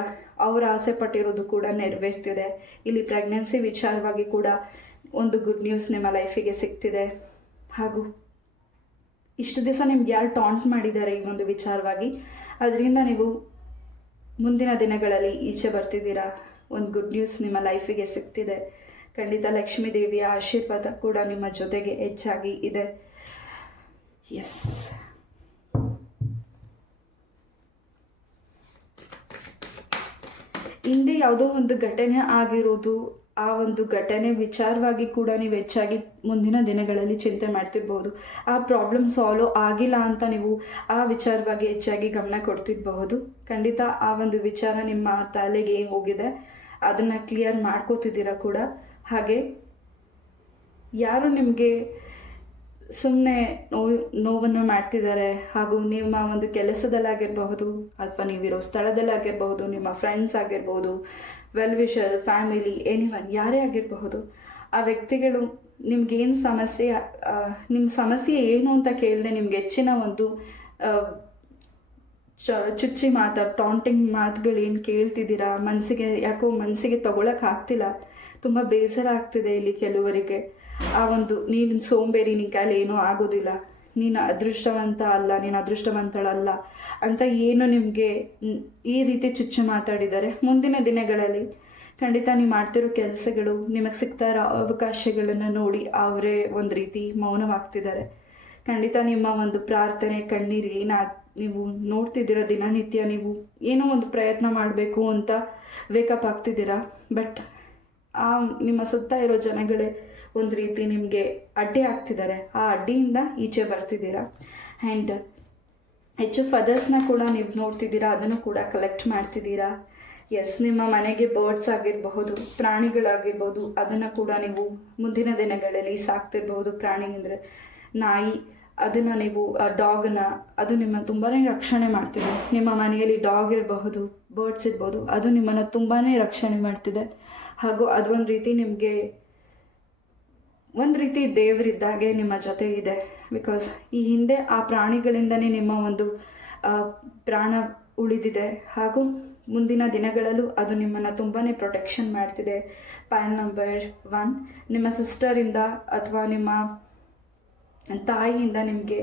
ಅವರು ಆಸೆ ಪಟ್ಟಿರೋದು ಕೂಡ ನೆರವೇರ್ತಿದೆ. ಇಲ್ಲಿ ಪ್ರೆಗ್ನೆನ್ಸಿ ವಿಚಾರವಾಗಿ ಕೂಡ ಒಂದು ಗುಡ್ ನ್ಯೂಸ್ ನಿಮ್ಮ ಲೈಫಿಗೆ ಸಿಗ್ತಿದೆ. ಹಾಗೂ ಇಷ್ಟು ದಿವಸ ನಿಮ್ಗೆ ಯಾರು ಟಾಂಟ್ ಮಾಡಿದ್ದಾರೆ ಈ ಒಂದು ವಿಚಾರವಾಗಿ, ಅದರಿಂದ ನೀವು ಮುಂದಿನ ದಿನಗಳಲ್ಲಿ ಈಚೆ ಬರ್ತಿದ್ದೀರಾ. ಒಂದು ಗುಡ್ ನ್ಯೂಸ್ ನಿಮ್ಮ ಲೈಫಿಗೆ ಸಿಗ್ತಿದೆ. ಖಂಡಿತ ಲಕ್ಷ್ಮೀ ದೇವಿಯ ಆಶೀರ್ವಾದ ಕೂಡ ನಿಮ್ಮ ಜೊತೆಗೆ ಹೆಚ್ಚಾಗಿ ಇದೆ. ಎಸ್, ಹಿಂದೆ ಯಾವುದೋ ಒಂದು ಘಟನೆ ಆಗಿರೋದು, ಆ ಒಂದು ಘಟನೆ ವಿಚಾರವಾಗಿ ಕೂಡ ನೀವು ಹೆಚ್ಚಾಗಿ ಮುಂದಿನ ದಿನಗಳಲ್ಲಿ ಚಿಂತೆ ಮಾಡ್ತಿರ್ಬೋದು. ಆ ಪ್ರಾಬ್ಲಮ್ ಸಾಲ್ವ್ ಆಗಿಲ್ಲ ಅಂತ ನೀವು ಆ ವಿಚಾರವಾಗಿ ಹೆಚ್ಚಾಗಿ ಗಮನ ಕೊಡ್ತಿರಬಹುದು. ಖಂಡಿತ ಆ ಒಂದು ವಿಚಾರ ನಿಮ್ಮ ತಲೆಗೆ ಹೋಗಿದೆ, ಅದನ್ನು ಕ್ಲಿಯರ್ ಮಾಡ್ಕೋತಿದ್ದೀರಾ ಕೂಡ. ಹಾಗೆ ಯಾರು ನಿಮಗೆ ಸುಮ್ಮನೆ ನೋವನ್ನು ಮಾಡ್ತಿದ್ದಾರೆ, ಹಾಗೂ ನಿಮ್ಮ ಒಂದು ಕೆಲಸದಲ್ಲಾಗಿರಬಹುದು ಅಥವಾ ನೀವಿರೋ ಸ್ಥಳದಲ್ಲಾಗಿರಬಹುದು, ನಿಮ್ಮ ಫ್ರೆಂಡ್ಸ್ ಆಗಿರ್ಬೋದು, ವೆಲ್ ವಿಷರ್, ಫ್ಯಾಮಿಲಿ, ಎನಿವನ್ ಯಾರೇ ಆಗಿರಬಹುದು, ಆ ವ್ಯಕ್ತಿಗಳು ನಿಮ್ಗೇನು ಸಮಸ್ಯೆ, ನಿಮ್ಮ ಸಮಸ್ಯೆ ಏನು ಅಂತ ಕೇಳಿದೆ ನಿಮ್ಗೆ ಹೆಚ್ಚಿನ ಒಂದು ಚುಚ್ಚಿ ಟಾಂಟಿಂಗ್ ಮಾತುಗಳು ಏನು ಕೇಳ್ತಿದ್ದೀರಾ, ಮನಸ್ಸಿಗೆ ತಗೊಳಕ್ಕೆ ಆಗ್ತಿಲ್ಲ, ತುಂಬ ಬೇಸರ ಆಗ್ತಿದೆ ಇಲ್ಲಿ ಕೆಲವರಿಗೆ. ಆ ಒಂದು ನೀನು ಸೋಂಬೇರಿ, ನಿನ್ನ ಕೈಲಿ ಏನೂ ಆಗೋದಿಲ್ಲ, ನೀನು ಅದೃಷ್ಟವಂತ ಅಲ್ಲ, ನೀನು ಅದೃಷ್ಟವಂತಳಲ್ಲ ಅಂತ ಏನು ನಿಮಗೆ ಈ ರೀತಿ ಚುಚ್ಚು ಮಾತಾಡಿದ್ದಾರೆ. ಮುಂದಿನ ದಿನಗಳಲ್ಲಿ ಖಂಡಿತ ನೀವು ಮಾಡ್ತಿರೋ ಕೆಲಸಗಳು, ನಿಮಗೆ ಸಿಗ್ತಾ ಇರೋ ಅವಕಾಶಗಳನ್ನು ನೋಡಿ ಅವರೇ ಒಂದು ರೀತಿ ಮೌನವಾಗ್ತಿದ್ದಾರೆ. ಖಂಡಿತ ನಿಮ್ಮ ಒಂದು ಪ್ರಾರ್ಥನೆ, ಕಣ್ಣೀರು ನೀವು ನೋಡ್ತಿದ್ದೀರ ದಿನನಿತ್ಯ, ನೀವು ಏನೋ ಒಂದು ಪ್ರಯತ್ನ ಮಾಡಬೇಕು ಅಂತ ವೇಕಪ್ ಆಗ್ತಿದ್ದೀರಾ. ಬಟ್ ನಿಮ್ಮ ಸುತ್ತ ಇರೋ ಜನಗಳೇ ಒಂದು ರೀತಿ ನಿಮಗೆ ಅಡ್ಡಿ ಆಗ್ತಿದ್ದಾರೆ. ಆ ಅಡ್ಡಿಯಿಂದ ಈಚೆ ಬರ್ತಿದ್ದೀರಾ. ಆ್ಯಂಡ್ ಹೆಚ್ಚು ಫದರ್ಸ್ನ ಕೂಡ ನೀವು ನೋಡ್ತಿದ್ದೀರಾ, ಅದನ್ನು ಕೂಡ ಕಲೆಕ್ಟ್ ಮಾಡ್ತಿದ್ದೀರಾ. ಎಸ್, ನಿಮ್ಮ ಮನೆಗೆ ಬರ್ಡ್ಸ್ ಆಗಿರಬಹುದು, ಪ್ರಾಣಿಗಳಾಗಿರ್ಬೋದು, ಅದನ್ನು ಕೂಡ ನೀವು ಮುಂದಿನ ದಿನಗಳಲ್ಲಿ ಸಾಕ್ತಿರ್ಬಹುದು. ಪ್ರಾಣಿ ಅಂದರೆ ನಾಯಿ, ಅದನ್ನು ನೀವು ಡಾಗನ್ನ, ಅದು ನಿಮ್ಮ ತುಂಬಾ ರಕ್ಷಣೆ ಮಾಡ್ತಿದೆ. ನಿಮ್ಮ ಮನೆಯಲ್ಲಿ ಡಾಗ್ ಇರಬಹುದು, ಬರ್ಡ್ಸ್ ಇರ್ಬೋದು, ಅದು ನಿಮ್ಮನ್ನು ತುಂಬಾ ರಕ್ಷಣೆ ಮಾಡ್ತಿದೆ. ಹಾಗೂ ಅದೊಂದು ರೀತಿ ನಿಮಗೆ ಒಂದು ರೀತಿ ದೇವರಿದ್ದಾಗೆ ನಿಮ್ಮ ಜೊತೆ ಇದೆ. ಬಿಕಾಸ್ ಈ ಹಿಂದೆ ಆ ಪ್ರಾಣಿಗಳಿಂದನೇ ನಿಮ್ಮ ಒಂದು ಪ್ರಾಣ ಉಳಿದಿದೆ. ಹಾಗೂ ಮುಂದಿನ ದಿನಗಳಲ್ಲೂ ಅದು ನಿಮ್ಮನ್ನು ತುಂಬಾ ಪ್ರೊಟೆಕ್ಷನ್ ಮಾಡ್ತಿದೆ. ಪಾಯಿಂಟ್ ನಂಬರ್ 1, ನಿಮ್ಮ ಸಿಸ್ಟರಿಂದ ಅಥವಾ ನಿಮ್ಮ ತಾಯಿಯಿಂದ ನಿಮಗೆ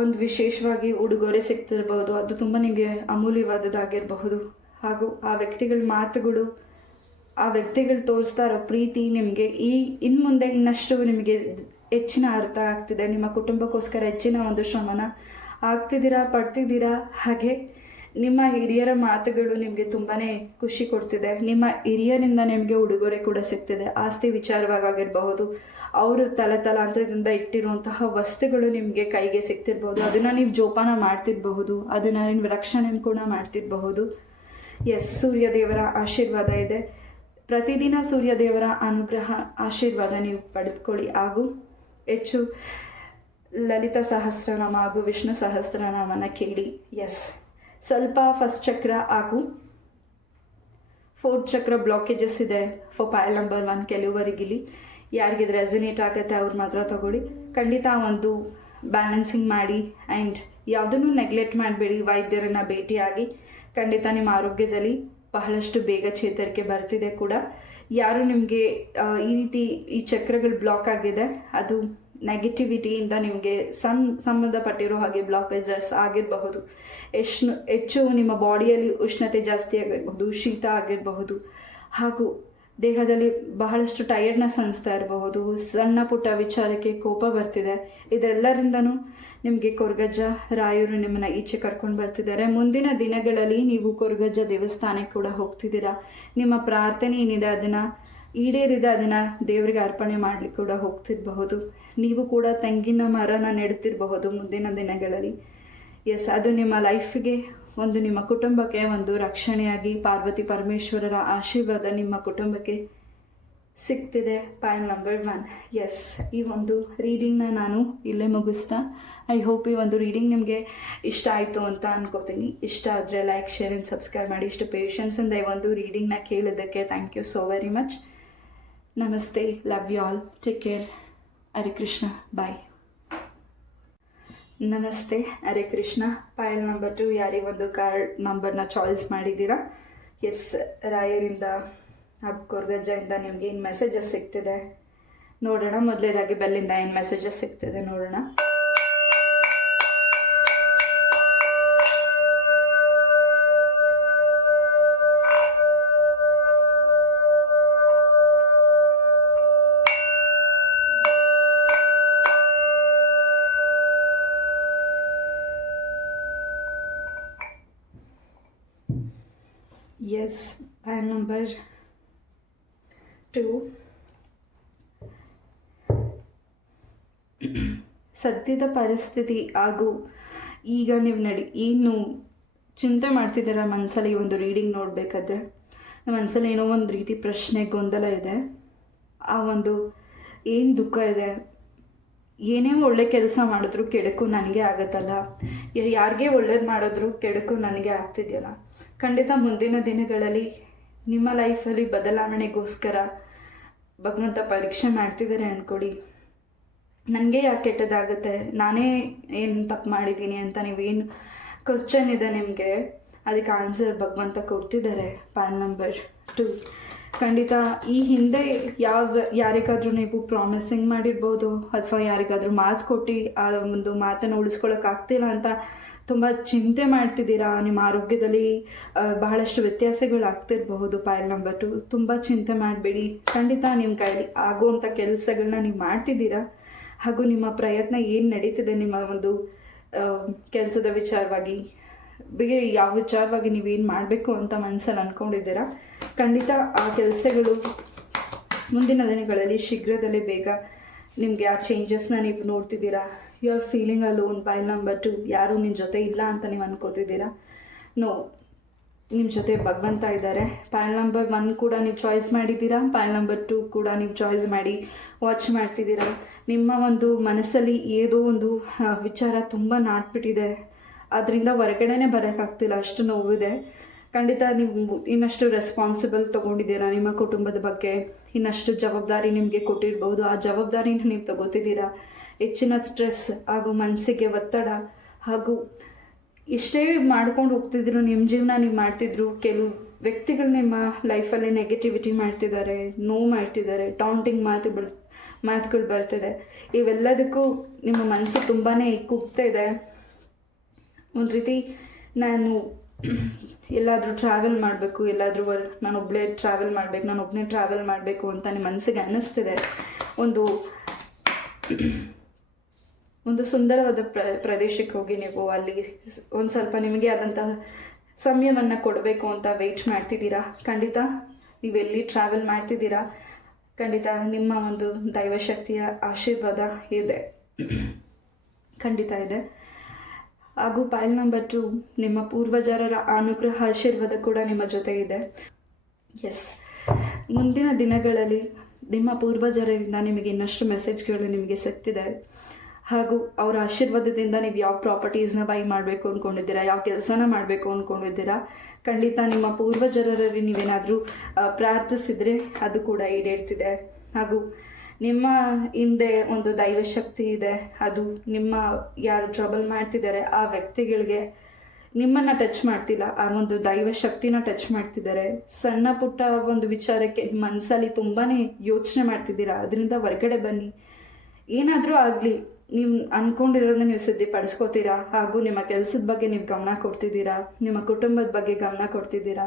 ಒಂದು ವಿಶೇಷವಾಗಿ ಉಡುಗೊರೆ ಸಿಗ್ತಿರ್ಬೋದು, ಅದು ತುಂಬ ನಿಮಗೆ ಅಮೂಲ್ಯವಾದದ್ದಾಗಿರಬಹುದು. ಹಾಗೂ ಆ ವ್ಯಕ್ತಿಗಳ ಮಾತುಗಳು, ಆ ವ್ಯಕ್ತಿಗಳು ತೋರಿಸ್ತಾ ಇರೋ ಪ್ರೀತಿ ನಿಮಗೆ ಇನ್ನು ಮುಂದೆ ಇನ್ನಷ್ಟು ನಿಮಗೆ ಹೆಚ್ಚಿನ ಅರ್ಥ ಆಗ್ತಿದೆ. ನಿಮ್ಮ ಕುಟುಂಬಕ್ಕೋಸ್ಕರ ಹೆಚ್ಚಿನ ಒಂದು ಶ್ರಮನ ಪಡ್ತಿದ್ದೀರಾ. ಹಾಗೆ ನಿಮ್ಮ ಹಿರಿಯರ ಮಾತುಗಳು ನಿಮಗೆ ತುಂಬಾ ಖುಷಿ ಕೊಡ್ತಿದೆ. ನಿಮ್ಮ ಹಿರಿಯರಿಂದ ನಿಮಗೆ ಉಡುಗೊರೆ ಕೂಡ ಸಿಗ್ತಿದೆ. ಆಸ್ತಿ ವಿಚಾರವಾಗಿರಬಹುದು, ಅವರು ತಲಾಂತರದಿಂದ ಇಟ್ಟಿರುವಂತಹ ವಸ್ತುಗಳು ನಿಮಗೆ ಕೈಗೆ ಸಿಗ್ತಿರ್ಬೋದು, ಅದನ್ನು ನೀವು ಜೋಪಾನ ಮಾಡ್ತಿರಬಹುದು, ಅದನ್ನು ನೀವು ರಕ್ಷಣೆ ಕೂಡ ಮಾಡ್ತಿರಬಹುದು. ಎಸ್, ಸೂರ್ಯದೇವರ ಆಶೀರ್ವಾದ ಇದೆ. ಪ್ರತಿದಿನ ಸೂರ್ಯದೇವರ ಅನುಗ್ರಹ, ಆಶೀರ್ವಾದ ನೀವು ಪಡೆದುಕೊಳ್ಳಿ. ಹಾಗೂ ಹೆಚ್ಚು ಲಲಿತ ಸಹಸ್ರನಾಮ ಹಾಗೂ ವಿಷ್ಣು ಸಹಸ್ರನಾಮನ ಕೇಳಿ. ಎಸ್, ಸ್ವಲ್ಪ ಫಸ್ಟ್ ಚಕ್ರ ಹಾಗೂ 4th ಚಕ್ರ ಬ್ಲಾಕೇಜಸ್ ಇದೆ ಫಾರ್ ಪಾಯಲ್ ನಂಬರ್ 1 ಕೆಲವರಿಗಿಲ್ಲಿ. ಯಾರಿಗಿದ್ರೆ ರೆಸಿನೇಟ್ ಆಗುತ್ತೆ ಅವ್ರು ಮಾತ್ರ ತಗೊಳ್ಳಿ. ಖಂಡಿತ ಒಂದು ಬ್ಯಾಲೆನ್ಸಿಂಗ್ ಮಾಡಿ ಆ್ಯಂಡ್ ಯಾವುದನ್ನು ನೆಗ್ಲೆಕ್ಟ್ ಮಾಡಬೇಡಿ. ವೈದ್ಯರನ್ನು ಭೇಟಿಯಾಗಿ ಖಂಡಿತ ನಿಮ್ಮ ಆರೋಗ್ಯದಲ್ಲಿ ಬಹಳಷ್ಟು ಬೇಗ ಚೇತರಿಕೆ ಬರ್ತಿದೆ ಕೂಡ. ಯಾರು ನಿಮಗೆ ಈ ರೀತಿ ಈ ಚಕ್ರಗಳು ಬ್ಲಾಕ್ ಆಗಿದೆ, ಅದು ನೆಗೆಟಿವಿಟಿಯಿಂದ ನಿಮಗೆ ಸಂಬಂಧಪಟ್ಟಿರೋ ಹಾಗೆ ಬ್ಲಾಕೇಜಸ್ ಆಗಿರಬಹುದು. ಹೆಚ್ಚು ನಿಮ್ಮ ಬಾಡಿಯಲ್ಲಿ ಉಷ್ಣತೆ ಜಾಸ್ತಿ ಆಗಿರಬಹುದು, ಶೀತ ಆಗಿರಬಹುದು. ಹಾಗೂ ದೇಹದಲ್ಲಿ ಬಹಳಷ್ಟು ಟಯರ್ಡ್ನೆಸ್ ಅನಿಸ್ತಾ ಇರಬಹುದು, ಸಣ್ಣ ಪುಟ್ಟ ವಿಚಾರಕ್ಕೆ ಕೋಪ ಬರ್ತಿದೆ. ಇದೆಲ್ಲರಿಂದನೂ ನಿಮಗೆ ಕೊರಗಜ್ಜ ರಾಯರು ನಿಮ್ಮನ್ನು ಈಚೆ ಕರ್ಕೊಂಡು ಬರ್ತಿದ್ದಾರೆ. ಮುಂದಿನ ದಿನಗಳಲ್ಲಿ ನೀವು ಕೊರಗಜ್ಜ ದೇವಸ್ಥಾನಕ್ಕೆ ಕೂಡ ಹೋಗ್ತಿದ್ದೀರಾ. ನಿಮ್ಮ ಪ್ರಾರ್ಥನೆ ಏನಿದೆ ಅದನ್ನು ಈಡೇರಿದ ಅದನ್ನು ದೇವರಿಗೆ ಅರ್ಪಣೆ ಮಾಡಲಿಕ್ಕೆ ಕೂಡ ಹೋಗ್ತಿರಬಹುದು. ನೀವು ಕೂಡ ತೆಂಗಿನ ಮರನ ನೆಡ್ತಿರಬಹುದು ಮುಂದಿನ ದಿನಗಳಲ್ಲಿ. ಎಸ್, ಅದು ನಿಮ್ಮ ಲೈಫಿಗೆ ನಿಮ್ಮ ಕುಟುಂಬಕ್ಕೆ ಒಂದು ರಕ್ಷಣೆಯಾಗಿ ಪಾರ್ವತಿ ಪರಮೇಶ್ವರರ ಆಶೀರ್ವಾದ ನಿಮ್ಮ ಕುಟುಂಬಕ್ಕೆ ಸಿಗ್ತಿದೆ. Point number 1. ಎಸ್, ಈ ಒಂದು ರೀಡಿಂಗ್ನ ನಾನು ಇಲ್ಲೇ ಮುಗಿಸ್ತಾ. ಐ ಹೋಪ್ ಈ ಒಂದು ರೀಡಿಂಗ್ ನಿಮಗೆ ಇಷ್ಟ ಆಯಿತು ಅಂತ ಅನ್ಕೋತೀನಿ. ಇಷ್ಟ ಆದರೆ ಲೈಕ್, ಶೇರ್ ಆ್ಯಂಡ್ ಸಬ್ಸ್ಕ್ರೈಬ್ ಮಾಡಿ. ಇಷ್ಟು ಪೇಷನ್ಸಿಂದ ಈ ಒಂದು ರೀಡಿಂಗ್ನ ಕೇಳಿದ್ದಕ್ಕೆ thank you so very much. ನಮಸ್ತೆ, love you all, take care. Hare Krishna, bye. ನಮಸ್ತೆ, ಹರೇ ಕೃಷ್ಣ. ಫೈಲ್ ನಂಬರ್ 2 ಯಾರೇ ಒಂದು ಕಾರ್ಡ್ ನಂಬರ್ನ ಚಾಯ್ಸ್ ಮಾಡಿದ್ದೀರಾ? ಎಸ್, ರಾಯರಿಂದ ಹಾಗೂ ಕೊರಗಜ್ಜದಿಂದ ನಿಮಗೆ ಏನು ಮೆಸೇಜಸ್ ಸಿಗ್ತಿದೆ ನೋಡೋಣ. ಮೊದಲೇದಾಗಿ ಬೆಲ್ಲಿಂದ ಏನು ಮೆಸೇಜಸ್ ಸಿಗ್ತಿದೆ ನೋಡೋಣ. ಎಸ್, ಫೈಲ್ ನಂಬರ್ 2 ಸದ್ಯದ ಪರಿಸ್ಥಿತಿ ಹಾಗೂ ಈಗ ನೀವು ಏನು ಚಿಂತೆ ಮಾಡ್ತಿದ್ದೀರ ಮನಸ್ಸಲ್ಲಿ ಈ ಒಂದು ರೀಡಿಂಗ್ ನೋಡಬೇಕಾದ್ರೆ, ನಮ್ಮ ಮನಸ್ಸಲ್ಲಿ ಏನೋ ಒಂದು ರೀತಿ ಪ್ರಶ್ನೆ, ಗೊಂದಲ ಇದೆ. ಆ ಒಂದು ಏನು ದುಃಖ ಇದೆ, ಏನೇ ಒಳ್ಳೆ ಕೆಲಸ ಮಾಡಿದ್ರು ಕೆಡಕು ನನಗೆ ಆಗುತ್ತಲ್ಲ, ಯಾರಿಗೆ ಒಳ್ಳೇದು ಮಾಡಿದ್ರು ಕೆಡಕು ನನಗೆ ಆಗ್ತಿದೆಯಲ್ಲ. ಖಂಡಿತ ಮುಂದಿನ ದಿನಗಳಲ್ಲಿ ನಿಮ್ಮ ಲೈಫಲ್ಲಿ ಬದಲಾವಣೆಗೋಸ್ಕರ ಭಗವಂತ ಪರೀಕ್ಷೆ ಮಾಡ್ತಿದ್ದಾರೆ ಅಂದ್ಕೊಳ್ಳಿ. ನನಗೆ ಯಾಕೆ ಕೆಟ್ಟದಾಗುತ್ತೆ, ನಾನೇ ಏನು ತಪ್ಪು ಮಾಡಿದ್ದೀನಿ ಅಂತ ನೀವೇನು ಕ್ವಶನ್ ಇದೆ ನಿಮಗೆ, ಅದಕ್ಕೆ ಆನ್ಸರ್ ಭಗವಂತ ಕೊಡ್ತಿದ್ದಾರೆ. ಪಾನ್ ನಂಬರ್ 2 ಖಂಡಿತ ಈ ಹಿಂದೆ ಯಾರಿಗಾದರೂ ನೀವು ಪ್ರಾಮಿಸಿಂಗ್ ಮಾಡಿರ್ಬೋದು, ಅಥವಾ ಯಾರಿಗಾದರೂ ಮಾತು ಕೊಟ್ಟು ಆ ಒಂದು ಮಾತನ್ನು ಉಳಿಸ್ಕೊಳ್ಳೋಕ್ಕಾಗ್ತಿಲ್ಲ ಅಂತ ತುಂಬ ಚಿಂತೆ ಮಾಡ್ತಿದ್ದೀರಾ. ನಿಮ್ಮ ಆರೋಗ್ಯದಲ್ಲಿ ಬಹಳಷ್ಟು ವ್ಯತ್ಯಾಸಗಳು ಆಗ್ತಿರಬಹುದು. ಫೈಲ್ ನಂಬರ್ 2 ತುಂಬ ಚಿಂತೆ ಮಾಡಬೇಡಿ. ಖಂಡಿತ ನಿಮ್ಮ ಕೈಲಿ ಆಗುವಂಥ ಕೆಲಸಗಳನ್ನ ನೀವು ಮಾಡ್ತಿದ್ದೀರಾ. ಹಾಗೂ ನಿಮ್ಮ ಪ್ರಯತ್ನ ಏನು ನಡೀತಿದೆ ನಿಮ್ಮ ಒಂದು ಕೆಲಸದ ವಿಚಾರವಾಗಿ, ಬೇರೆ ಯಾವ ವಿಚಾರವಾಗಿ ನೀವೇನು ಮಾಡಬೇಕು ಅಂತ ಮನಸ್ಸಲ್ಲಿ ಅಂದ್ಕೊಂಡಿದ್ದೀರಾ, ಖಂಡಿತ ಆ ಕೆಲಸಗಳು ಮುಂದಿನ ದಿನಗಳಲ್ಲಿ ಶೀಘ್ರದಲ್ಲೇ ಬೇಗ ನಿಮಗೆ ಆ ಚೇಂಜಸ್ನ ನೀವು ನೋಡ್ತಿದ್ದೀರಾ. You are feeling alone. File number 2 ಯಾರೂ ನಿಮ್ಮ ಜೊತೆ ಇಲ್ಲ ಅಂತ ನೀವು ಅನ್ಕೋತಿದ್ದೀರಾ. ನೋ, ನಿಮ್ಮ ಜೊತೆ ಭಗವಂತ ಇದ್ದಾರೆ. ಫೈಲ್ ನಂಬರ್ 1 ಕೂಡ ನೀವು ಚಾಯ್ಸ್ ಮಾಡಿದ್ದೀರಾ. ಫೈಲ್ ನಂಬರ್ 2 ಕೂಡ ನೀವು ಚಾಯ್ಸ್ ಮಾಡಿ ವಾಚ್ ಮಾಡ್ತಿದ್ದೀರಾ. ನಿಮ್ಮ ಒಂದು ಮನಸ್ಸಲ್ಲಿ ಏನೋ ಒಂದು ವಿಚಾರ ತುಂಬ ನಾಟ್ಬಿಟ್ಟಿದೆ, ಅದರಿಂದ ಹೊರಗಡೆನೇ ಬರೋಕ್ಕಾಗ್ತಿಲ್ಲ, ಅಷ್ಟು ನೋವಿದೆ. ಖಂಡಿತ ನೀವು ಇನ್ನಷ್ಟು ರೆಸ್ಪಾನ್ಸಿಬಲ್ ತೊಗೊಂಡಿದ್ದೀರಾ ನಿಮ್ಮ ಕುಟುಂಬದ ಬಗ್ಗೆ. ಇನ್ನಷ್ಟು ಜವಾಬ್ದಾರಿ ನಿಮಗೆ ಕೊಟ್ಟಿರ್ಬೋದು. ಆ ಜವಾಬ್ದಾರಿನ ನೀವು ತಗೋತಿದ್ದೀರಾ. ಹೆಚ್ಚಿನ ಸ್ಟ್ರೆಸ್ ಹಾಗೂ ಮನಸ್ಸಿಗೆ ಒತ್ತಡ ಹಾಗೂ ಇಷ್ಟೇ ಮಾಡ್ಕೊಂಡು ಹೋಗ್ತಿದ್ರು, ನಿಮ್ಮ ಜೀವನ ನೀವು ಮಾಡ್ತಿದ್ರು. ಕೆಲವು ವ್ಯಕ್ತಿಗಳು ನಿಮ್ಮ ಲೈಫಲ್ಲಿ ನೆಗೆಟಿವಿಟಿ ಮಾಡ್ತಿದ್ದಾರೆ, ನೋವು ಮಾಡ್ತಿದ್ದಾರೆ, ಟಾಂಟಿಂಗ್ ಮಾತುಗಳು ಬರ್ತಿದೆ. ಇವೆಲ್ಲದಕ್ಕೂ ನಿಮ್ಮ ಮನಸ್ಸು ತುಂಬಾ ಕುಗ್ತಾ ಇದೆ. ಒಂದು ರೀತಿ ನಾನು ಎಲ್ಲಾದರೂ ಟ್ರಾವೆಲ್ ಮಾಡಬೇಕು, ನಾನೊಬ್ಬಳೇ ಟ್ರಾವೆಲ್ ಮಾಡಬೇಕು ಅಂತ ನಿಮ್ಮ ಮನಸ್ಸಿಗೆ ಅನ್ನಿಸ್ತಿದೆ. ಒಂದು ಸುಂದರವಾದ ಪ್ರದೇಶಕ್ಕೆ ಹೋಗಿ ನೀವು ಅಲ್ಲಿ ಒಂದು ಸ್ವಲ್ಪ ನಿಮಗೆ ಆದಂತಹ ಸಮಯವನ್ನು ಕೊಡಬೇಕು ಅಂತ ವೆಯ್ಟ್ ಮಾಡ್ತಿದ್ದೀರಾ. ಖಂಡಿತ ನೀವೆಲ್ಲಿ ಟ್ರಾವೆಲ್ ಮಾಡ್ತಿದ್ದೀರಾ, ಖಂಡಿತ ನಿಮ್ಮ ಒಂದು ದೈವಶಕ್ತಿಯ ಆಶೀರ್ವಾದ ಇದೆ, ಖಂಡಿತ ಇದೆ. ಹಾಗೂ ಫೈಲ್ ನಂಬರ್ 2 ನಿಮ್ಮ ಪೂರ್ವಜರರ ಅನುಗ್ರಹ ಆಶೀರ್ವಾದ ಕೂಡ ನಿಮ್ಮ ಜೊತೆ ಇದೆ. ಎಸ್, ಮುಂದಿನ ದಿನಗಳಲ್ಲಿ ನಿಮ್ಮ ಪೂರ್ವಜರರಿಂದ ನಿಮಗೆ ಇನ್ನಷ್ಟು ಮೆಸೇಜ್ಗಳು ನಿಮಗೆ ಸಿಗ್ತಿದೆ. ಹಾಗೂ ಅವರ ಆಶೀರ್ವಾದದಿಂದ ನೀವು ಯಾವ ಪ್ರಾಪರ್ಟೀಸ್ನ ಬೈ ಮಾಡಬೇಕು ಅಂದ್ಕೊಂಡಿದ್ದೀರಾ, ಯಾವ ಕೆಲಸನ ಮಾಡಬೇಕು ಅಂದ್ಕೊಂಡಿದ್ದೀರಾ, ಖಂಡಿತ ನಿಮ್ಮ ಪೂರ್ವಜರಲ್ಲಿ ನೀವೇನಾದರೂ ಪ್ರಾರ್ಥಿಸಿದರೆ ಅದು ಕೂಡ ಈಡೇರ್ತಿದೆ. ಹಾಗೂ ನಿಮ್ಮ ಹಿಂದೆ ಒಂದು ದೈವಶಕ್ತಿ ಇದೆ. ಅದು ನಿಮ್ಮ ಯಾರು ಟ್ರಬಲ್ ಮಾಡ್ತಿದ್ದಾರೆ ಆ ವ್ಯಕ್ತಿಗಳಿಗೆ ನಿಮ್ಮನ್ನು ಟಚ್ ಮಾಡ್ತಿಲ್ಲ, ಆ ಒಂದು ದೈವಶಕ್ತಿನ ಟಚ್ ಮಾಡ್ತಿದ್ದಾರೆ. ಸಣ್ಣ ಪುಟ್ಟ ಒಂದು ವಿಚಾರಕ್ಕೆ ಮನಸ್ಸಲ್ಲಿ ತುಂಬಾ ಯೋಚನೆ ಮಾಡ್ತಿದ್ದೀರಾ. ಅದರಿಂದ ಹೊರಗಡೆ ಬನ್ನಿ. ಏನಾದರೂ ಆಗಲಿ, ನೀವು ಅಂದ್ಕೊಂಡಿರೋದನ್ನ ನೀವು ಸಿದ್ಧಿಪಡಿಸ್ಕೋತೀರಾ. ಹಾಗೂ ನಿಮ್ಮ ಕೆಲಸದ ಬಗ್ಗೆ ನೀವು ಗಮನ ಕೊಡ್ತಿದ್ದೀರಾ, ನಿಮ್ಮ ಕುಟುಂಬದ ಬಗ್ಗೆ ಗಮನ ಕೊಡ್ತಿದ್ದೀರಾ.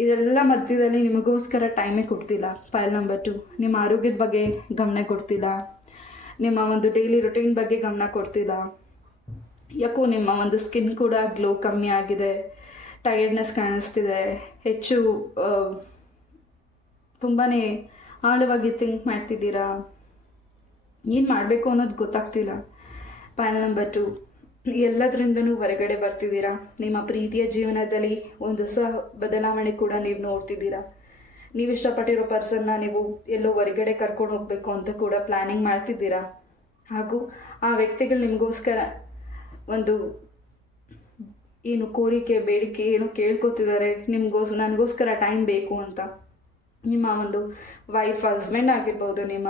ಇದೆಲ್ಲ ಮಧ್ಯದಲ್ಲಿ ನಿಮಗೋಸ್ಕರ ಟೈಮೇ ಕೊಡ್ತಿಲ್ಲ. ಫೈಲ್ ನಂಬರ್ 2, ನಿಮ್ಮ ಆರೋಗ್ಯದ ಬಗ್ಗೆ ಗಮನ ಕೊಡ್ತಿಲ್ಲ, ನಿಮ್ಮ ಒಂದು ಡೈಲಿ ರೊಟೀನ್ ಬಗ್ಗೆ ಗಮನ ಕೊಡ್ತಿಲ್ಲ. ಯಾಕೋ ನಿಮ್ಮ ಒಂದು ಸ್ಕಿನ್ ಕೂಡ ಗ್ಲೋ ಕಮ್ಮಿ ಆಗಿದೆ, ಟಯರ್ಡ್ನೆಸ್ ಕಾಣಿಸ್ತಿದೆ, ಹೆಚ್ಚು ತುಂಬಾ ಆಳವಾಗಿ ಥಿಂಕ್ ಮಾಡ್ತಿದ್ದೀರಾ, ಏನು ಮಾಡಬೇಕು ಅನ್ನೋದು ಗೊತ್ತಾಗ್ತಿಲ್ಲ. ಫೈಲ್ ನಂಬರ್ 2, ಎಲ್ಲದರಿಂದನೂ ಹೊರಗಡೆ ಬರ್ತಿದ್ದೀರಾ. ನಿಮ್ಮ ಪ್ರೀತಿಯ ಜೀವನದಲ್ಲಿ ಒಂದು ಹೊಸ ಬದಲಾವಣೆ ಕೂಡ ನೀವು ನೋಡ್ತಿದ್ದೀರಾ. ನೀವು ಇಷ್ಟಪಟ್ಟಿರೋ ಪರ್ಸನ್ನ ನೀವು ಎಲ್ಲೋ ಹೊರಗಡೆ ಕರ್ಕೊಂಡು ಹೋಗಬೇಕು ಅಂತ ಕೂಡ ಪ್ಲ್ಯಾನಿಂಗ್ ಮಾಡ್ತಿದ್ದೀರಾ. ಹಾಗೂ ಆ ವ್ಯಕ್ತಿಗಳು ನಿಮಗೋಸ್ಕರ ಒಂದು ಏನು ಕೋರಿಕೆ ಬೇಡಿಕೆ ಏನು ಕೇಳ್ಕೊತಿದ್ದಾರೆ, ನನಗೋಸ್ಕರ ಟೈಮ್ ಬೇಕು ಅಂತ. ನಿಮ್ಮ ಒಂದು ವೈಫ್, ಹಸ್ಬೆಂಡ್ ಆಗಿರ್ಬೋದು, ನಿಮ್ಮ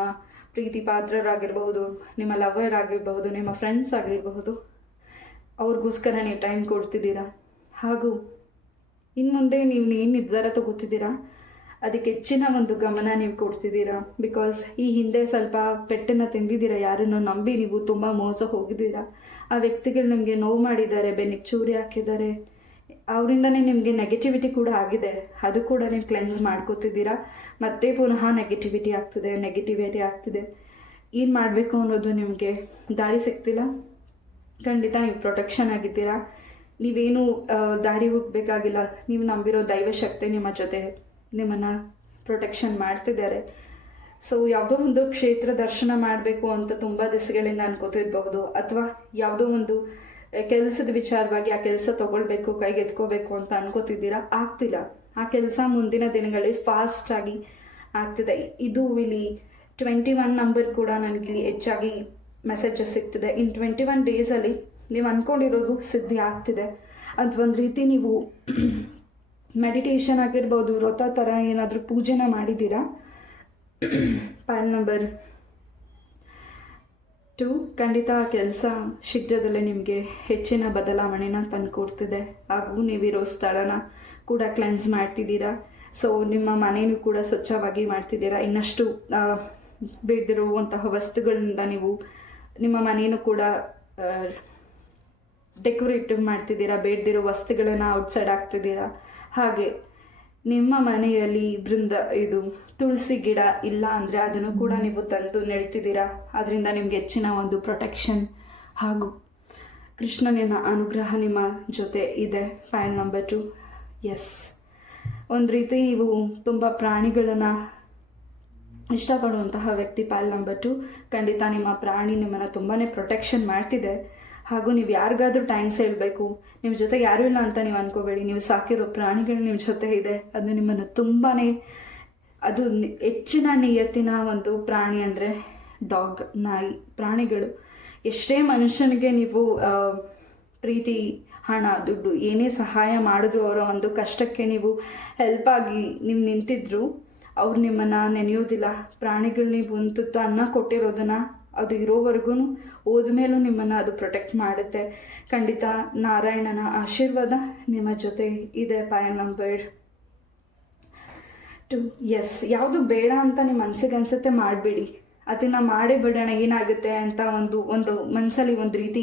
ಪ್ರೀತಿ ಪಾತ್ರರಾಗಿರ್ಬಹುದು, ನಿಮ್ಮ ಲವರ್ ಆಗಿರಬಹುದು, ನಿಮ್ಮ ಫ್ರೆಂಡ್ಸ್ ಆಗಿರಬಹುದು, ಅವ್ರಿಗೋಸ್ಕರ ನೀವು ಟೈಮ್ ಕೊಡ್ತಿದ್ದೀರಾ. ಹಾಗೂ ಇನ್ನು ಮುಂದೆ ನೀವು ಏನು ನಿರ್ಧಾರ ತಗೋತಿದ್ದೀರಾ ಅದಕ್ಕೆ ಹೆಚ್ಚಿನ ಒಂದು ಗಮನ ನೀವು ಕೊಡ್ತಿದ್ದೀರಾ. ಬಿಕಾಸ್ ಈ ಹಿಂದೆ ಸ್ವಲ್ಪ ಪೆಟ್ಟನ್ನು ತಿಂದಿದ್ದೀರಾ, ಯಾರನ್ನು ನಂಬಿ ನೀವು ತುಂಬ ಮೋಸ ಹೋಗಿದ್ದೀರಾ. ಆ ವ್ಯಕ್ತಿಗಳು ನಿಮಗೆ ನೋವು ಮಾಡಿದ್ದಾರೆ, ಬೆನ್ನಿಗೆ ಚೂರಿ ಹಾಕಿದ್ದಾರೆ, ಅವರಿಂದನೇ ನಿಮಗೆ ನೆಗೆಟಿವಿಟಿ ಕೂಡ ಆಗಿದೆ. ಅದು ಕೂಡ ನೀವು ಕ್ಲೆನ್ಸ್ ಮಾಡ್ಕೋತಿದ್ದೀರಾ. ಮತ್ತೆ ಪುನಃ ನೆಗೆಟಿವಿಟಿ ಆಗ್ತಿದೆ. ಏನು ಮಾಡಬೇಕು ಅನ್ನೋದು ನಿಮಗೆ ದಾರಿ ಸಿಗ್ತಿಲ್ಲ. ಖಂಡಿತ ನೀವು ಪ್ರೊಟೆಕ್ಷನ್ ಆಗಿದ್ದೀರಾ. ನೀವೇನು ದಾರಿ ಹುಡ್ಬೇಕಾಗಿಲ್ಲ. ನೀವು ನಂಬಿರೋ ದೈವಶಕ್ತಿ ನಿಮ್ಮ ಜೊತೆ ನಿಮ್ಮನ್ನು ಪ್ರೊಟೆಕ್ಷನ್ ಮಾಡ್ತಿದ್ದಾರೆ. ಸೊ ಯಾವುದೋ ಒಂದು ಕ್ಷೇತ್ರ ದರ್ಶನ ಮಾಡಬೇಕು ಅಂತ ತುಂಬ ದಿವಸಗಳಿಂದ ಅನ್ಕೋತಿರ್ಬಹುದು, ಅಥವಾ ಯಾವುದೋ ಒಂದು ಕೆಲಸದ ವಿಚಾರವಾಗಿ ಆ ಕೆಲಸ ತೊಗೊಳ್ಬೇಕು, ಕೈಗೆ ಎತ್ಕೋಬೇಕು ಅಂತ ಅನ್ಕೋತಿದ್ದೀರಾ, ಆಗ್ತಿಲ್ಲ. ಆ ಕೆಲಸ ಮುಂದಿನ ದಿನಗಳಲ್ಲಿ ಫಾಸ್ಟಾಗಿ ಆಗ್ತಿದೆ. ಇದು ಇಲ್ಲಿ 21 ನಂಬರ್ ಕೂಡ ನನಗಿಲ್ಲಿ ಹೆಚ್ಚಾಗಿ ಮೆಸೇಜಸ್ ಸಿಗ್ತಿದೆ. ಇನ್ 21 ಡೇಸಲ್ಲಿ ನೀವು ಅಂದ್ಕೊಂಡಿರೋದು ಸಿದ್ಧಿ ಆಗ್ತಿದೆ. ಅದು ಒಂದು ರೀತಿ ನೀವು ಮೆಡಿಟೇಷನ್ ಆಗಿರ್ಬೋದು, ವ್ರತ ಥರ ಏನಾದರೂ ಪೂಜೆನ ಮಾಡಿದ್ದೀರಾ. ಫೈಲ್ ನಂಬರ್ 2, ಖಂಡಿತ ಆ ಕೆಲಸ ಶೀಘ್ರದಲ್ಲೇ ನಿಮಗೆ ಹೆಚ್ಚಿನ ಬದಲಾವಣೆನ ತಂದುಕೊಡ್ತಿದೆ. ಹಾಗೂ ನೀವಿರೋ ಸ್ಥಳನ ಕೂಡ ಕ್ಲೆನ್ಸ್ ಮಾಡ್ತಿದ್ದೀರಾ. ಸೊ ನಿಮ್ಮ ಮನೆಯೂ ಕೂಡ ಸ್ವಚ್ಛವಾಗಿ ಮಾಡ್ತಿದ್ದೀರಾ. ಇನ್ನಷ್ಟು ಬೇಡದಿರುವಂತಹ ವಸ್ತುಗಳಿಂದ ನೀವು ನಿಮ್ಮ ಮನೆಯೂ ಕೂಡ ಡೆಕೋರೇಟಿವ್ ಮಾಡ್ತಿದ್ದೀರಾ. ಬೇಡದಿರೋ ವಸ್ತುಗಳನ್ನು ಔಟ್ಸೈಡ್ ಹಾಕ್ತಿದ್ದೀರಾ. ಹಾಗೆ ನಿಮ್ಮ ಮನೆಯಲ್ಲಿ ತುಳಸಿ ಗಿಡ ಇಲ್ಲ ಅಂದರೆ ಅದನ್ನು ಕೂಡ ನೀವು ತಂದು ನೆಡ್ತಿದ್ದೀರಾ. ಅದರಿಂದ ನಿಮಗೆ ಹೆಚ್ಚಿನ ಒಂದು ಪ್ರೊಟೆಕ್ಷನ್ ಹಾಗೂ ಕೃಷ್ಣನಿನ ಅನುಗ್ರಹ ನಿಮ್ಮ ಜೊತೆ ಇದೆ. ಫೈಲ್ ನಂಬರ್ 2, ಎಸ್, ಒಂದು ರೀತಿ ನೀವು ತುಂಬ ಪ್ರಾಣಿಗಳನ್ನು ಇಷ್ಟಪಡುವಂತಹ ವ್ಯಕ್ತಿ. ಫೈಲ್ ನಂಬರ್ 2, ಖಂಡಿತ ನಿಮ್ಮ ಪ್ರಾಣಿ ನಿಮ್ಮನ್ನು ತುಂಬಾ ಪ್ರೊಟೆಕ್ಷನ್ ಮಾಡ್ತಿದೆ. ಹಾಗೂ ನೀವು ಯಾರಿಗಾದ್ರೂ ಥ್ಯಾಂಕ್ಸ್ ಹೇಳಬೇಕು. ನಿಮ್ಮ ಜೊತೆ ಯಾರೂ ಇಲ್ಲ ಅಂತ ನೀವು ಅನ್ಕೋಬೇಡಿ. ನೀವು ಸಾಕಿರೋ ಪ್ರಾಣಿಗಳು ನಿಮ್ಮ ಜೊತೆ ಇದೆ. ಅದು ನಿಮ್ಮನ್ನು ತುಂಬಾ ಅದು ಹೆಚ್ಚಿನ ನಿಯತ್ತಿನ ಒಂದು ಪ್ರಾಣಿ ಅಂದರೆ ಡಾಗ್, ನಾಯಿ. ಪ್ರಾಣಿಗಳು ಎಷ್ಟೇ ಮನುಷ್ಯನಿಗೆ ನೀವು ಪ್ರೀತಿ, ಹಣ, ದುಡ್ಡು ಏನೇ ಸಹಾಯ ಮಾಡಿದ್ರು, ಅವರ ಒಂದು ಕಷ್ಟಕ್ಕೆ ನೀವು ಹೆಲ್ಪ್ ಆಗಿ ನೀವು ನಿಂತಿದ್ರು, ಅವ್ರು ನಿಮ್ಮನ್ನು ನೆನೆಯೋದಿಲ್ಲ. ಪ್ರಾಣಿಗಳು ನೀವು ಒಂದು ತುತ್ತು ಅನ್ನ ಕೊಟ್ಟಿರೋದನ್ನು ಅದು ಇರೋವರೆಗೂ ಹೋದ್ಮೇಲೂ ನಿಮ್ಮನ್ನು ಅದು ಪ್ರೊಟೆಕ್ಟ್ ಮಾಡುತ್ತೆ. ಖಂಡಿತ ನಾರಾಯಣನ ಆಶೀರ್ವಾದ ನಿಮ್ಮ ಜೊತೆ ಇದೆ. ಫೈಲ್ ನಂಬರ್ 2, ಎಸ್, ಯಾವುದು ಬೇಡ ಅಂತ ನಿಮ್ಮ ಮನಸ್ಸಿಗೆ ಅನಿಸುತ್ತೆ ಮಾಡಬೇಡಿ. ಅದನ್ನು ಮಾಡೇ ಬಿಡೋಣ ಏನಾಗುತ್ತೆ ಅಂತ ಒಂದು ಮನಸ್ಸಲ್ಲಿ ಒಂದು ರೀತಿ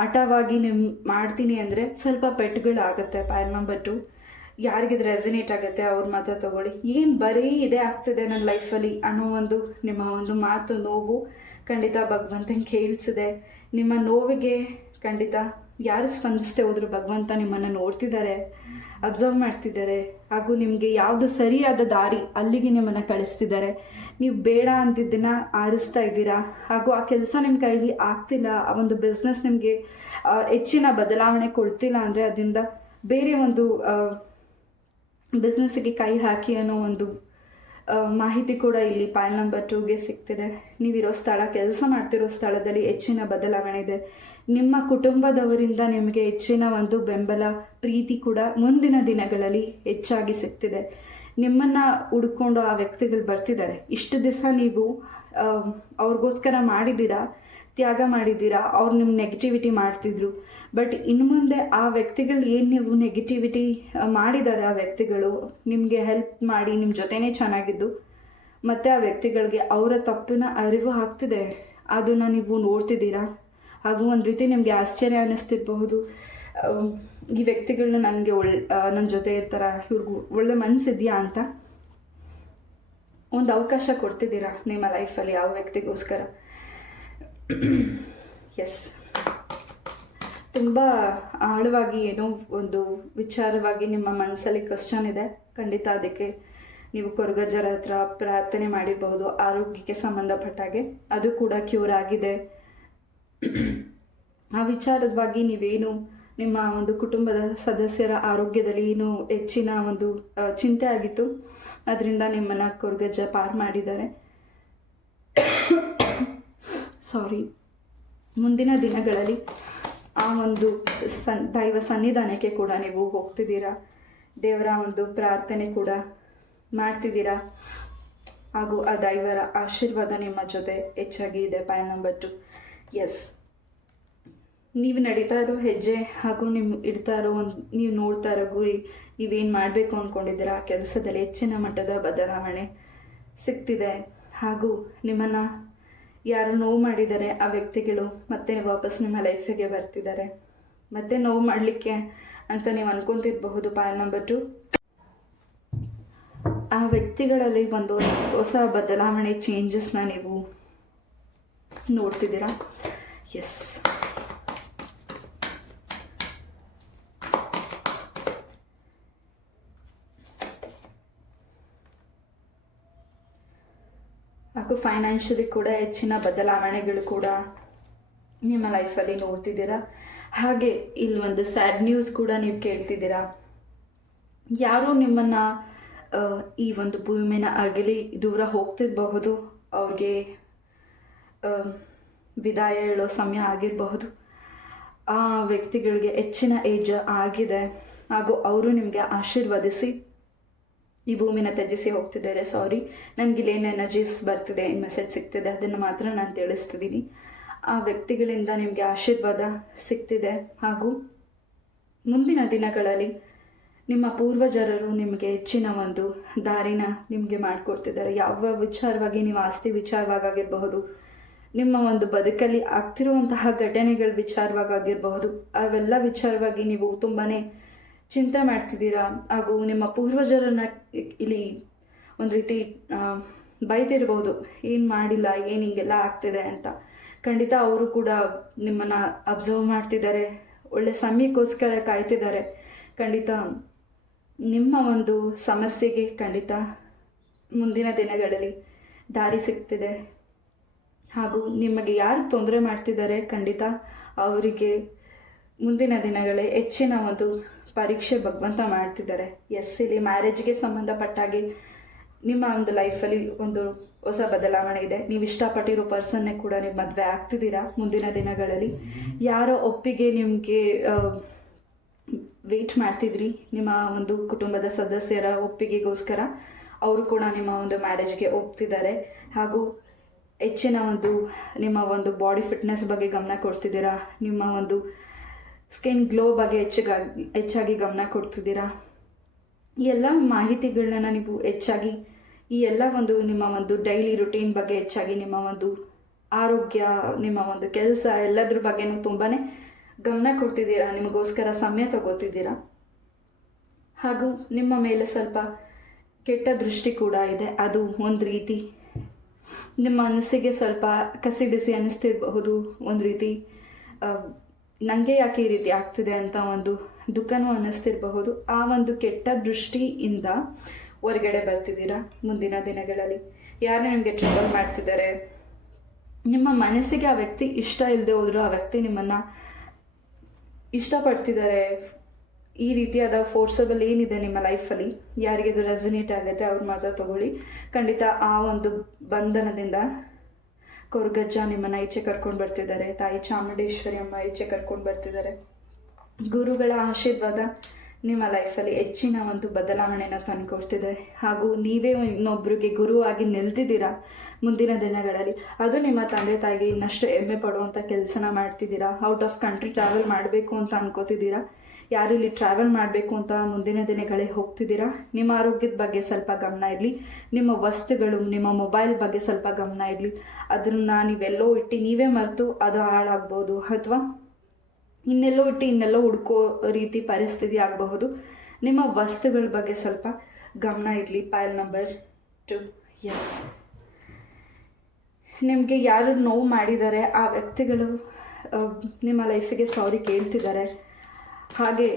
ಹಠವಾಗಿ ನೀವು ಮಾಡ್ತೀನಿ ಅಂದರೆ ಸ್ವಲ್ಪ ಪೆಟ್ಟುಗಳಾಗುತ್ತೆ. ಫೈಲ್ ನಂಬರ್ 2, ಯಾರಿಗಿದು ರೆಸಿನೇಟ್ ಆಗುತ್ತೆ ಅವ್ರ ಮಾತ್ರ ತಗೊಳ್ಳಿ. ಏನು ಬರೀ ಇದೇ ಆಗ್ತಿದೆ ನನ್ನ ಲೈಫಲ್ಲಿ ಅನ್ನೋ ನಿಮ್ಮ ಒಂದು ಮಾತು, ನೋವು ಖಂಡಿತ ಭಗವಂತನ ಕೇಳಿಸಿದೆ. ನಿಮ್ಮ ನೋವಿಗೆ ಖಂಡಿತ ಯಾರು ಸ್ಪಂದಿಸ್ತೆ ಹೋದ್ರು ಭಗವಂತ ನಿಮ್ಮನ್ನು ನೋಡ್ತಿದ್ದಾರೆ, ಅಬ್ಸರ್ವ್ ಮಾಡ್ತಿದ್ದಾರೆ. ಹಾಗೂ ನಿಮಗೆ ಯಾವುದು ಸರಿಯಾದ ದಾರಿ ಅಲ್ಲಿಗೆ ನಿಮ್ಮನ್ನು ಕಳಿಸ್ತಿದ್ದಾರೆ. ನೀವು ಬೇಡ ಅಂತಿದ್ದನ್ನು ಆರಿಸ್ತಾ ಇದ್ದೀರಾ. ಹಾಗೂ ಆ ಕೆಲಸ ನಿಮ್ಮ ಕೈಲಿ ಆಗ್ತಿಲ್ಲ, ಆ ಒಂದು ಬಿಸ್ನೆಸ್ ನಿಮಗೆ ಹೆಚ್ಚಿನ ಬದಲಾವಣೆ ಕೊಡ್ತಿಲ್ಲ ಅಂದರೆ ಅದರಿಂದ ಬೇರೆ ಒಂದು ಬಿಸ್ನೆಸ್ಸಿಗೆ ಕೈ ಹಾಕಿ ಅನ್ನೋ ಒಂದು ಮಾಹಿತಿ ಕೂಡ ಇಲ್ಲಿ ಫೈಲ್ ನಂಬರ್ 2ಗೆ ಸಿಗ್ತಿದೆ. ನೀವಿರೋ ಸ್ಥಳ, ಕೆಲಸ ಮಾಡ್ತಿರೋ ಸ್ಥಳದಲ್ಲಿ ಹೆಚ್ಚಿನ ಬದಲಾವಣೆ ಇದೆ. ನಿಮ್ಮ ಕುಟುಂಬದವರಿಂದ ನಿಮಗೆ ಹೆಚ್ಚಿನ ಒಂದು ಬೆಂಬಲ, ಪ್ರೀತಿ ಕೂಡ ಮುಂದಿನ ದಿನಗಳಲ್ಲಿ ಹೆಚ್ಚಾಗಿ ಸಿಗ್ತಿದೆ. ನಿಮ್ಮನ್ನು ಹುಡ್ಕೊಂಡು ಆ ವ್ಯಕ್ತಿಗಳು ಬರ್ತಿದ್ದಾರೆ. ಇಷ್ಟು ದಿವಸ ನೀವು ಅವ್ರಿಗೋಸ್ಕರ ಮಾಡಿದ್ದೀರಾ, ತ್ಯಾಗ ಮಾಡಿದ್ದೀರಾ. ಅವ್ರು ನಿಮ್ಮ ನೆಗೆಟಿವಿಟಿ ಮಾಡ್ತಿದ್ರು. ಬಟ್ ಇನ್ನು ಮುಂದೆ ಆ ವ್ಯಕ್ತಿಗಳು ಏನು ನೀವು ನೆಗೆಟಿವಿಟಿ ಮಾಡಿದ್ದಾರೆ, ಆ ವ್ಯಕ್ತಿಗಳು ನಿಮಗೆ ಹೆಲ್ಪ್ ಮಾಡಿ ನಿಮ್ಮ ಜೊತೆನೇ ಚೆನ್ನಾಗಿದ್ದು, ಮತ್ತು ಆ ವ್ಯಕ್ತಿಗಳಿಗೆ ಅವರ ತಪ್ಪಿನ ಅರಿವು ಆಗ್ತಿದೆ. ಅದನ್ನು ನೀವು ನೋಡ್ತಿದ್ದೀರಾ. ಹಾಗೂ ಒಂದು ರೀತಿ ನಿಮಗೆ ಆಶ್ಚರ್ಯ ಅನ್ನಿಸ್ತಿರಬಹುದು. ಈ ವ್ಯಕ್ತಿಗಳನ್ನ ನನಗೆ ನನ್ನ ಜೊತೆ ಇರ್ತಾರ, ಇವ್ರಿಗೂ ಒಳ್ಳೆ ಮನಸ್ಸಿದೆಯಾ ಅಂತ ಒಂದು ಅವಕಾಶ ಕೊಡ್ತಿದ್ದೀರಾ ನಿಮ್ಮ ಲೈಫಲ್ಲಿ ಯಾವ ವ್ಯಕ್ತಿಗೋಸ್ಕರ. ಎಸ್, ತುಂಬ ಆಳವಾಗಿ ಏನೋ ಒಂದು ವಿಚಾರವಾಗಿ ನಿಮ್ಮ ಮನಸ್ಸಲ್ಲಿ ಕ್ವಶನ್ ಇದೆ. ಖಂಡಿತ ಅದಕ್ಕೆ ನೀವು ಕೊರಗಜ್ಜರ ಹತ್ರ ಪ್ರಾರ್ಥನೆ ಮಾಡಿರಬಹುದು, ಆರೋಗ್ಯಕ್ಕೆ ಸಂಬಂಧಪಟ್ಟಾಗೆ. ಅದು ಕೂಡ ಕ್ಯೂರ್ ಆಗಿದೆ. ಆ ವಿಚಾರವಾಗಿ ನೀವೇನು ನಿಮ್ಮ ಒಂದು ಕುಟುಂಬದ ಸದಸ್ಯರ ಆರೋಗ್ಯದಲ್ಲಿ ಏನು ಹೆಚ್ಚಿನ ಒಂದು ಚಿಂತೆ ಆಗಿತ್ತು, ಅದರಿಂದ ನಿಮ್ಮನ್ನು ಕೊರಗಜ್ಜ ಪಾರು ಮಾಡಿದ್ದಾರೆ. ಸಾರಿ. ಮುಂದಿನ ದಿನಗಳಲ್ಲಿ ಆ ಒಂದು ದೈವ ಸನ್ನಿಧಾನಕ್ಕೆ ಕೂಡ ನೀವು ಹೋಗ್ತಿದ್ದೀರಾ, ದೇವರ ಒಂದು ಪ್ರಾರ್ಥನೆ ಕೂಡ ಮಾಡ್ತಿದ್ದೀರಾ, ಹಾಗೂ ಆ ದೈವರ ಆಶೀರ್ವಾದ ನಿಮ್ಮ ಜೊತೆ ಹೆಚ್ಚಾಗಿ ಇದೆ. Point number 2. ಎಸ್, ನೀವು ನಡೀತಾ ಇರೋ ಹೆಜ್ಜೆ ಹಾಗೂ ನೀವು ಇಡ್ತಾ ಇರೋ ನೀವು ನೋಡ್ತಾ ಇರೋ ಗುರಿ, ನೀವೇನು ಮಾಡಬೇಕು ಅಂದ್ಕೊಂಡಿದ್ದೀರಾ ಆ ಕೆಲಸದಲ್ಲಿ ಹೆಚ್ಚಿನ ಮಟ್ಟದ ಬದಲಾವಣೆ ಸಿಗ್ತಿದೆ. ಹಾಗೂ ನಿಮ್ಮನ್ನು ಯಾರು ನೋವು ಮಾಡಿದ್ದಾರೆ ಆ ವ್ಯಕ್ತಿಗಳು ಮತ್ತೆ ವಾಪಸ್ ನಿಮ್ಮ ಲೈಫಿಗೆ ಬರ್ತಿದ್ದಾರೆ. ಮತ್ತೆ ನೋವು ಮಾಡಲಿಕ್ಕೆ ಅಂತ ನೀವು ಅನ್ಕೊತಿರಬಹುದು. ಪಾಯಿಂಟ್ ನಂಬರ್ 2, ಆ ವ್ಯಕ್ತಿಗಳಲ್ಲಿ ಒಂದು ಹೊಸ ಬದಲಾವಣೆ, ಚೇಂಜಸ್ನ ನೀವು ನೋಡ್ತಿದ್ದೀರಾ. ಎಸ್, ಹಾಗೂ ಫೈನಾನ್ಷಿಯಲಿ ಕೂಡ ಹೆಚ್ಚಿನ ಬದಲಾವಣೆಗಳು ಕೂಡ ನಿಮ್ಮ ಲೈಫಲ್ಲಿ ನೋಡ್ತಿದ್ದೀರಾ. ಹಾಗೆ ಇಲ್ಲಿ ಒಂದು ಸ್ಯಾಡ್ ನ್ಯೂಸ್ ಕೂಡ ನೀವು ಕೇಳ್ತಿದ್ದೀರಾ. ಯಾರೋ ನಿಮ್ಮನ್ನು ಈ ಒಂದು ಭೂಮಿನ ಅಗಲಿ ದೂರ ಹೋಗ್ತಿರಬಹುದು, ಅವ್ರಿಗೆ ವಿದಾಯ ಹೇಳೋ ಸಮಯ ಆಗಿರಬಹುದು. ಆ ವ್ಯಕ್ತಿಗಳಿಗೆ ಹೆಚ್ಚಿನ ಏಜ್ ಆಗಿದೆ ಹಾಗೂ ಅವರು ನಿಮಗೆ ಆಶೀರ್ವದಿಸಿ ಈ ಭೂಮಿನ ತ್ಯಜಿಸಿ ಹೋಗ್ತಿದ್ದಾರೆ. ಸಾರಿ, ನನಗಿಲ್ಲೇನು ಎನರ್ಜೀಸ್ ಬರ್ತಿದೆ, ಏನು ಮೆಸೇಜ್ ಸಿಗ್ತಿದೆ ಅದನ್ನು ಮಾತ್ರ ನಾನು ತಿಳಿಸ್ತಿದ್ದೀನಿ. ಆ ವ್ಯಕ್ತಿಗಳಿಂದ ನಿಮಗೆ ಆಶೀರ್ವಾದ ಸಿಗ್ತಿದೆ. ಹಾಗೂ ಮುಂದಿನ ದಿನಗಳಲ್ಲಿ ನಿಮ್ಮ ಪೂರ್ವಜರರು ನಿಮಗೆ ಹೆಚ್ಚಿನ ಒಂದು ದಾರಿನ ನಿಮಗೆ ಮಾಡಿಕೊಡ್ತಿದ್ದಾರೆ. ಯಾವ ವಿಚಾರವಾಗಿ, ನೀವು ಆಸ್ತಿ ವಿಚಾರವಾಗಿರಬಹುದು, ನಿಮ್ಮ ಒಂದು ಬದುಕಲ್ಲಿ ಆಗ್ತಿರುವಂತಹ ಘಟನೆಗಳ ವಿಚಾರವಾಗಿರಬಹುದು, ಅವೆಲ್ಲ ವಿಚಾರವಾಗಿ ನೀವು ತುಂಬಾ ಚಿಂತೆ ಮಾಡ್ತಿದ್ದೀರಾ. ಹಾಗೂ ನಿಮ್ಮ ಪೂರ್ವಜರನ್ನು ಇಲ್ಲಿ ಒಂದು ರೀತಿ ಬೈತಿರ್ಬೋದು, ಏನು ಮಾಡಿಲ್ಲ, ಏನು ಹಿಂಗೆಲ್ಲ ಆಗ್ತಿದೆ ಅಂತ. ಖಂಡಿತ ಅವರು ಕೂಡ ನಿಮ್ಮನ್ನು ಅಬ್ಸರ್ವ್ ಮಾಡ್ತಿದ್ದಾರೆ, ಒಳ್ಳೆ ಸಮಯಕ್ಕೋಸ್ಕರ ಕಾಯ್ತಿದ್ದಾರೆ. ಖಂಡಿತ ನಿಮ್ಮ ಒಂದು ಸಮಸ್ಯೆಗೆ ಖಂಡಿತ ಮುಂದಿನ ದಿನಗಳಲ್ಲಿ ದಾರಿ ಸಿಗ್ತಿದೆ. ಹಾಗೂ ನಿಮಗೆ ಯಾರು ತೊಂದರೆ ಮಾಡ್ತಿದ್ದಾರೆ ಖಂಡಿತ ಅವರಿಗೆ ಮುಂದಿನ ದಿನಗಳೇ ಹೆಚ್ಚಿನ ಒಂದು ಪರೀಕ್ಷೆ ಭಗವಂತ ಮಾಡ್ತಿದ್ದಾರೆ. ಎಸ್, ಇಲ್ಲಿ ಮ್ಯಾರೇಜ್ಗೆ ಸಂಬಂಧಪಟ್ಟಾಗಿ ನಿಮ್ಮ ಒಂದು ಲೈಫಲ್ಲಿ ಒಂದು ಹೊಸ ಬದಲಾವಣೆ ಇದೆ. ನೀವು ಇಷ್ಟಪಟ್ಟಿರೋ ಪರ್ಸನ್ನೇ ಕೂಡ ನೀವು ಮದುವೆ ಆಗ್ತಿದ್ದೀರಾ ಮುಂದಿನ ದಿನಗಳಲ್ಲಿ. ಯಾರೋ ಒಪ್ಪಿಗೆ ನಿಮಗೆ ವೆಯ್ಟ್ ಮಾಡ್ತಿದ್ರಿ, ನಿಮ್ಮ ಒಂದು ಕುಟುಂಬದ ಸದಸ್ಯರ ಒಪ್ಪಿಗೆಗೋಸ್ಕರ, ಅವರು ಕೂಡ ನಿಮ್ಮ ಒಂದು ಮ್ಯಾರೇಜ್ಗೆ ಒಪ್ತಿದ್ದಾರೆ. ಹಾಗೂ ಹೆಚ್ಚಿನ ಒಂದು ನಿಮ್ಮ ಒಂದು ಬಾಡಿ ಫಿಟ್ನೆಸ್ ಬಗ್ಗೆ ಗಮನ ಕೊಡ್ತಿದ್ದೀರಾ, ನಿಮ್ಮ ಒಂದು ಸ್ಕಿನ್ ಗ್ಲೋ ಬಗ್ಗೆ ಹೆಚ್ಚಾಗಿ ಗಮನ ಕೊಡ್ತಿದ್ದೀರಾ. ಈ ಎಲ್ಲ ಮಾಹಿತಿಗಳನ್ನ ನೀವು ಹೆಚ್ಚಾಗಿ ಈ ಎಲ್ಲ ಒಂದು ನಿಮ್ಮ ಒಂದು ಡೈಲಿ ರುಟೀನ್ ಬಗ್ಗೆ ಹೆಚ್ಚಾಗಿ ನಿಮ್ಮ ಒಂದು ಆರೋಗ್ಯ, ನಿಮ್ಮ ಒಂದು ಕೆಲಸ ಎಲ್ಲದ್ರ ಬಗ್ಗೆನೂ ತುಂಬಾ ಗಮನ ಕೊಡ್ತಿದ್ದೀರಾ, ನಿಮಗೋಸ್ಕರ ಸಮಯ ತಗೋತಿದ್ದೀರಾ. ಹಾಗೂ ನಿಮ್ಮ ಮೇಲೆ ಸ್ವಲ್ಪ ಕೆಟ್ಟ ದೃಷ್ಟಿ ಕೂಡ ಇದೆ. ಅದು ಒಂದು ರೀತಿ ನಿಮ್ಮ ಮನಸ್ಸಿಗೆ ಸ್ವಲ್ಪ ಕಸಿ ಬಿಸಿ ಅನ್ನಿಸ್ತಿರಬಹುದು, ಒಂದು ರೀತಿ ನನಗೆ ಯಾಕೆ ಈ ರೀತಿ ಆಗ್ತಿದೆ ಅಂತ ಒಂದು ದುಃಖನೂ ಅನ್ನಿಸ್ತಿರಬಹುದು. ಆ ಒಂದು ಕೆಟ್ಟ ದೃಷ್ಟಿಯಿಂದ ಹೊರಗಡೆ ಬರ್ತಿದ್ದೀರಾ ಮುಂದಿನ ದಿನಗಳಲ್ಲಿ. ಯಾರು ನಿಮಗೆ ಟ್ರಬಲ್ ಮಾಡ್ತಿದ್ದಾರೆ, ನಿಮ್ಮ ಮನಸ್ಸಿಗೆ ಆ ವ್ಯಕ್ತಿ ಇಷ್ಟ ಇಲ್ಲದೆ ಹೋದರೂ ಆ ವ್ಯಕ್ತಿ ನಿಮ್ಮನ್ನು ಇಷ್ಟಪಡ್ತಿದ್ದಾರೆ, ಈ ರೀತಿಯಾದ ಫೋರ್ಸಬಲ್ ಏನಿದೆ ನಿಮ್ಮ ಲೈಫಲ್ಲಿ, ಯಾರಿಗೆ ಇದು ರೆಸನೇಟ್ ಆಗುತ್ತೆ ಅವ್ರು ಮಾತ್ರ ತಗೊಳ್ಳಿ. ಖಂಡಿತ ಆ ಒಂದು ಬಂಧನದಿಂದ ಕೊರಗಜ್ಜ ನಿಮ್ಮನ್ನು ಈಚೆ ಕರ್ಕೊಂಡು ಬರ್ತಿದ್ದಾರೆ, ತಾಯಿ ಚಾಮುಂಡೇಶ್ವರಿ ಅಮ್ಮ ಈಚೆ ಕರ್ಕೊಂಡು ಬರ್ತಿದ್ದಾರೆ. ಗುರುಗಳ ಆಶೀರ್ವಾದ ನಿಮ್ಮ ಲೈಫಲ್ಲಿ ಹೆಚ್ಚಿನ ಒಂದು ಬದಲಾವಣೆನ ತಂದುಕೊಡ್ತಿದೆ. ಹಾಗೂ ನೀವೇ ಇನ್ನೊಬ್ಬರಿಗೆ ಗುರುವಾಗಿ ನಿಲ್ತಿದ್ದೀರಾ ಮುಂದಿನ ದಿನಗಳಲ್ಲಿ. ಅದು ನಿಮ್ಮ ತಂದೆ ತಾಯಿಗೆ ಇನ್ನಷ್ಟು ಹೆಮ್ಮೆ ಪಡುವಂಥ ಕೆಲಸನ ಮಾಡ್ತಿದ್ದೀರಾ. ಔಟ್ ಆಫ್ ಕಂಟ್ರಿ ಟ್ರಾವೆಲ್ ಮಾಡಬೇಕು ಅಂತ ಅನ್ಕೋತಿದ್ದೀರಾ. ಯಾರು ಇಲ್ಲಿ ಟ್ರಾವೆಲ್ ಮಾಡಬೇಕು ಅಂತ ಮುಂದಿನ ದಿನಗಳಿಗೆ ಹೋಗ್ತಿದ್ದೀರಾ. ನಿಮ್ಮ ಆರೋಗ್ಯದ ಬಗ್ಗೆ ಸ್ವಲ್ಪ ಗಮನ ಇರಲಿ. ನಿಮ್ಮ ವಸ್ತುಗಳು, ನಿಮ್ಮ ಮೊಬೈಲ್ ಬಗ್ಗೆ ಸ್ವಲ್ಪ ಗಮನ ಇರಲಿ. ಅದನ್ನು ನೀವೆಲ್ಲೋ ಇಟ್ಟು ನೀವೇ ಮರೆತು ಅದು ಹಾಳಾಗ್ಬೋದು, ಅಥವಾ ಇನ್ನೆಲ್ಲೋ ಇಟ್ಟು ಇನ್ನೆಲ್ಲೋ ಹುಡ್ಕೋ ರೀತಿ ಪರಿಸ್ಥಿತಿ ಆಗಬಹುದು. ನಿಮ್ಮ ವಸ್ತುಗಳ ಬಗ್ಗೆ ಸ್ವಲ್ಪ ಗಮನ ಇರಲಿ. ಪೈಲ್ ನಂಬರ್ 2. ಎಸ್, ನಿಮಗೆ ಯಾರು ನೋವು ಮಾಡಿದ್ದಾರೆ ಆ ವ್ಯಕ್ತಿಗಳು ನಿಮ್ಮ ಲೈಫಿಗೆ ಸಾರಿ ಕೇಳ್ತಿದ್ದಾರೆ. ಹಾಗೆ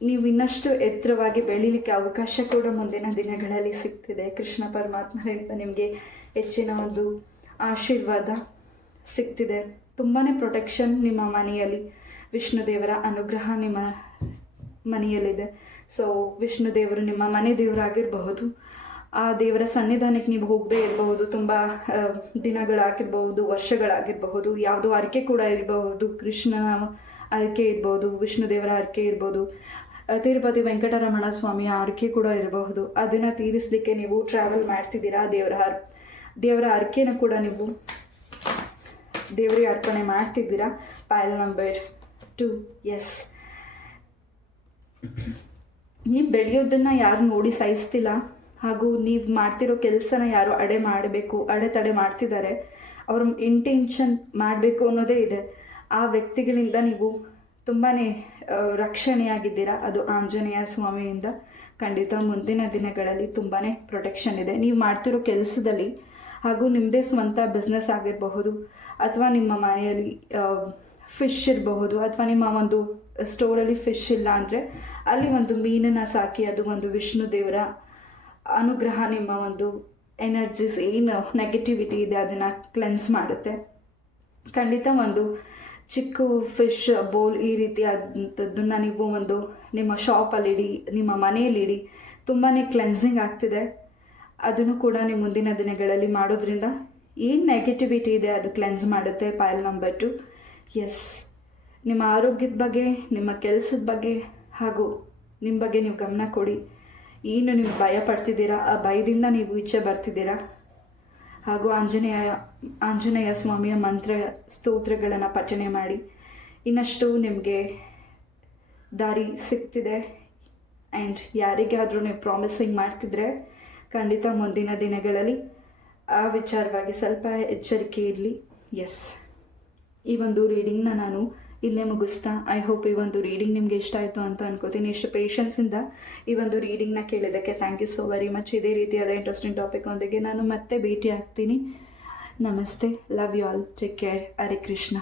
ನೀವು ಇನ್ನಷ್ಟು ಎತ್ತರವಾಗಿ ಬೆಳೀಲಿಕ್ಕೆ ಅವಕಾಶ ಕೂಡ ಮುಂದಿನ ದಿನಗಳಲ್ಲಿ ಸಿಗ್ತಿದೆ. ಕೃಷ್ಣ ಪರಮಾತ್ಮರಿಂದ ನಿಮಗೆ ಹೆಚ್ಚಿನ ಒಂದು ಆಶೀರ್ವಾದ ಸಿಗ್ತಿದೆ. ತುಂಬಾ ಪ್ರೊಟೆಕ್ಷನ್ ನಿಮ್ಮ ಮನೆಯಲ್ಲಿ, ವಿಷ್ಣು ದೇವರ ಅನುಗ್ರಹ ನಿಮ್ಮ ಮನೆಯಲ್ಲಿದೆ. ಸೊ ವಿಷ್ಣು ದೇವರು ನಿಮ್ಮ ಮನೆ ದೇವರಾಗಿರಬಹುದು. ಆ ದೇವರ ಸನ್ನಿಧಾನಕ್ಕೆ ನೀವು ಹೋಗದೇ ಇರಬಹುದು, ತುಂಬ ದಿನಗಳಾಗಿರ್ಬಹುದು, ವರ್ಷಗಳಾಗಿರಬಹುದು. ಯಾವುದೋ ಅರಿಕೆ ಕೂಡ ಇರಬಹುದು, ಕೃಷ್ಣನ ಅರಿಕೆ ಇರ್ಬೋದು, ವಿಷ್ಣು ದೇವರ ಅರಿಕೆ ಇರ್ಬೋದು, ತಿರುಪತಿ ವೆಂಕಟರಮಣ ಸ್ವಾಮಿಯ ಅರಿಕೆ ಕೂಡ ಇರಬಹುದು. ಅದನ್ನು ತೀರಿಸಲಿಕ್ಕೆ ನೀವು ಟ್ರಾವೆಲ್ ಮಾಡ್ತಿದ್ದೀರಾ. ದೇವರ ಅರಿಕೆನ ಕೂಡ ನೀವು ದೇವರಿಗೆ ಅರ್ಪಣೆ ಮಾಡ್ತಿದ್ದೀರಾ. ಪೈಲ್ ನಂಬರ್ 2. ಎಸ್, ನೀವು ಬೆಳೆಯೋದನ್ನು ಯಾರು ನೋಡಿ ಸಹಿಸ್ತಿಲ್ಲ, ಹಾಗೂ ನೀವು ಮಾಡ್ತಿರೋ ಕೆಲಸನ ಯಾರು ಅಡೆತಡೆ ಮಾಡ್ತಿದ್ದಾರೆ, ಅವ್ರ ಇಂಟೆನ್ಷನ್ ಮಾಡಬೇಕು ಅನ್ನೋದೇ ಇದೆ. ಆ ವ್ಯಕ್ತಿಗಳಿಂದ ನೀವು ತುಂಬಾ ರಕ್ಷಣೆಯಾಗಿದ್ದೀರಾ. ಅದು ಆಂಜನೇಯ ಸ್ವಾಮಿಯಿಂದ. ಖಂಡಿತ ಮುಂದಿನ ದಿನಗಳಲ್ಲಿ ತುಂಬಾ ಪ್ರೊಟೆಕ್ಷನ್ ಇದೆ. ನೀವು ಮಾಡ್ತಿರೋ ಕೆಲಸದಲ್ಲಿ, ಹಾಗೂ ನಿಮ್ಮದೇ ಸ್ವಂತ ಬಿಸ್ನೆಸ್ ಆಗಿರಬಹುದು, ಅಥವಾ ನಿಮ್ಮ ಮನೆಯಲ್ಲಿ ಫಿಶ್ ಇರಬಹುದು, ಅಥವಾ ನಿಮ್ಮ ಒಂದು ಸ್ಟೋರಲ್ಲಿ ಫಿಶ್ ಇಲ್ಲ ಅಂದರೆ ಅಲ್ಲಿ ಒಂದು ಮೀನನ್ನು ಸಾಕಿ, ಅದು ಒಂದು ವಿಷ್ಣು ದೇವರ ಅನುಗ್ರಹ ನಿಮ್ಮ ಒಂದು ಎನರ್ಜೀಸ್ ಏನು ನೆಗೆಟಿವಿಟಿ ಇದೆ ಅದನ್ನು ಕ್ಲೆನ್ಸ್ ಮಾಡುತ್ತೆ. ಖಂಡಿತ ಒಂದು ಚಿಕ್ಕ ಫಿಶ್ ಬೌಲ್ ಈ ರೀತಿಯಾದಂಥದ್ದನ್ನು ನೀವು ಒಂದು ನಿಮ್ಮ ಶಾಪಲ್ಲಿಡಿ, ನಿಮ್ಮ ಮನೆಯಲ್ಲಿಡಿ. ತುಂಬಾ ಕ್ಲೆನ್ಸಿಂಗ್ ಆಗ್ತಿದೆ. ಅದನ್ನು ಕೂಡ ನೀವು ಮುಂದಿನ ದಿನಗಳಲ್ಲಿ ಮಾಡೋದ್ರಿಂದ ಏನು ನೆಗೆಟಿವಿಟಿ ಇದೆ ಅದು ಕ್ಲೆನ್ಸ್ ಮಾಡುತ್ತೆ. ಪೈಲ್ ನಂಬರ್ 2. ಎಸ್, ನಿಮ್ಮ ಆರೋಗ್ಯದ ಬಗ್ಗೆ, ನಿಮ್ಮ ಕೆಲಸದ ಬಗ್ಗೆ, ಹಾಗೂ ನಿಮ್ಮ ಬಗ್ಗೆ ನೀವು ಗಮನ ಕೊಡಿ. ಏನು ನೀವು ಭಯ ಪಡ್ತಿದ್ದೀರಾ, ಆ ಭಯದಿಂದ ನೀವು ಈಚೆ ಬರ್ತಿದ್ದೀರಾ. ಹಾಗೂ ಆಂಜನೇಯ ಸ್ವಾಮಿಯ ಮಂತ್ರ ಸ್ತೋತ್ರಗಳನ್ನು ಪಠನೆ ಮಾಡಿ. ಇನ್ನಷ್ಟು ನಿಮಗೆ ದಾರಿ ಸಿಗ್ತಿದೆ. ಆ್ಯಂಡ್ ಯಾರಿಗಾದರೂ ನೀವು ಪ್ರಾಮಿಸಿಂಗ್ ಮಾಡ್ತಿದ್ರೆ ಖಂಡಿತ ಮುಂದಿನ ದಿನಗಳಲ್ಲಿ ಆ ವಿಚಾರವಾಗಿ ಸ್ವಲ್ಪ ಎಚ್ಚರಿಕೆ ಇರಲಿ. ಎಸ್, ಈ ಒಂದು ರೀಡಿಂಗ್ನ ನಾನು ಇಲ್ಲೇ ಮುಗಿಸ್ತಾ, ಐ ಹೋಪ್ ಈ ಒಂದು ರೀಡಿಂಗ್ ನಿಮಗೆ ಇಷ್ಟ ಆಯಿತು ಅಂತ ಅನ್ಕೋತೀನಿ. ಇಷ್ಟು ಪೇಷನ್ಸಿಂದ ಈ ಒಂದು ರೀಡಿಂಗ್ನ ಕೇಳಿದ್ದಕ್ಕೆ thank you so very much. ಇದೇ ರೀತಿಯಾದ ಇಂಟ್ರೆಸ್ಟಿಂಗ್ ಟಾಪಿಕ್ ಒಂದಿಗೆ ನಾನು ಮತ್ತೆ ಭೇಟಿ ಆಗ್ತೀನಿ. ನಮಸ್ತೆ, love you all, take care, Hare Krishna.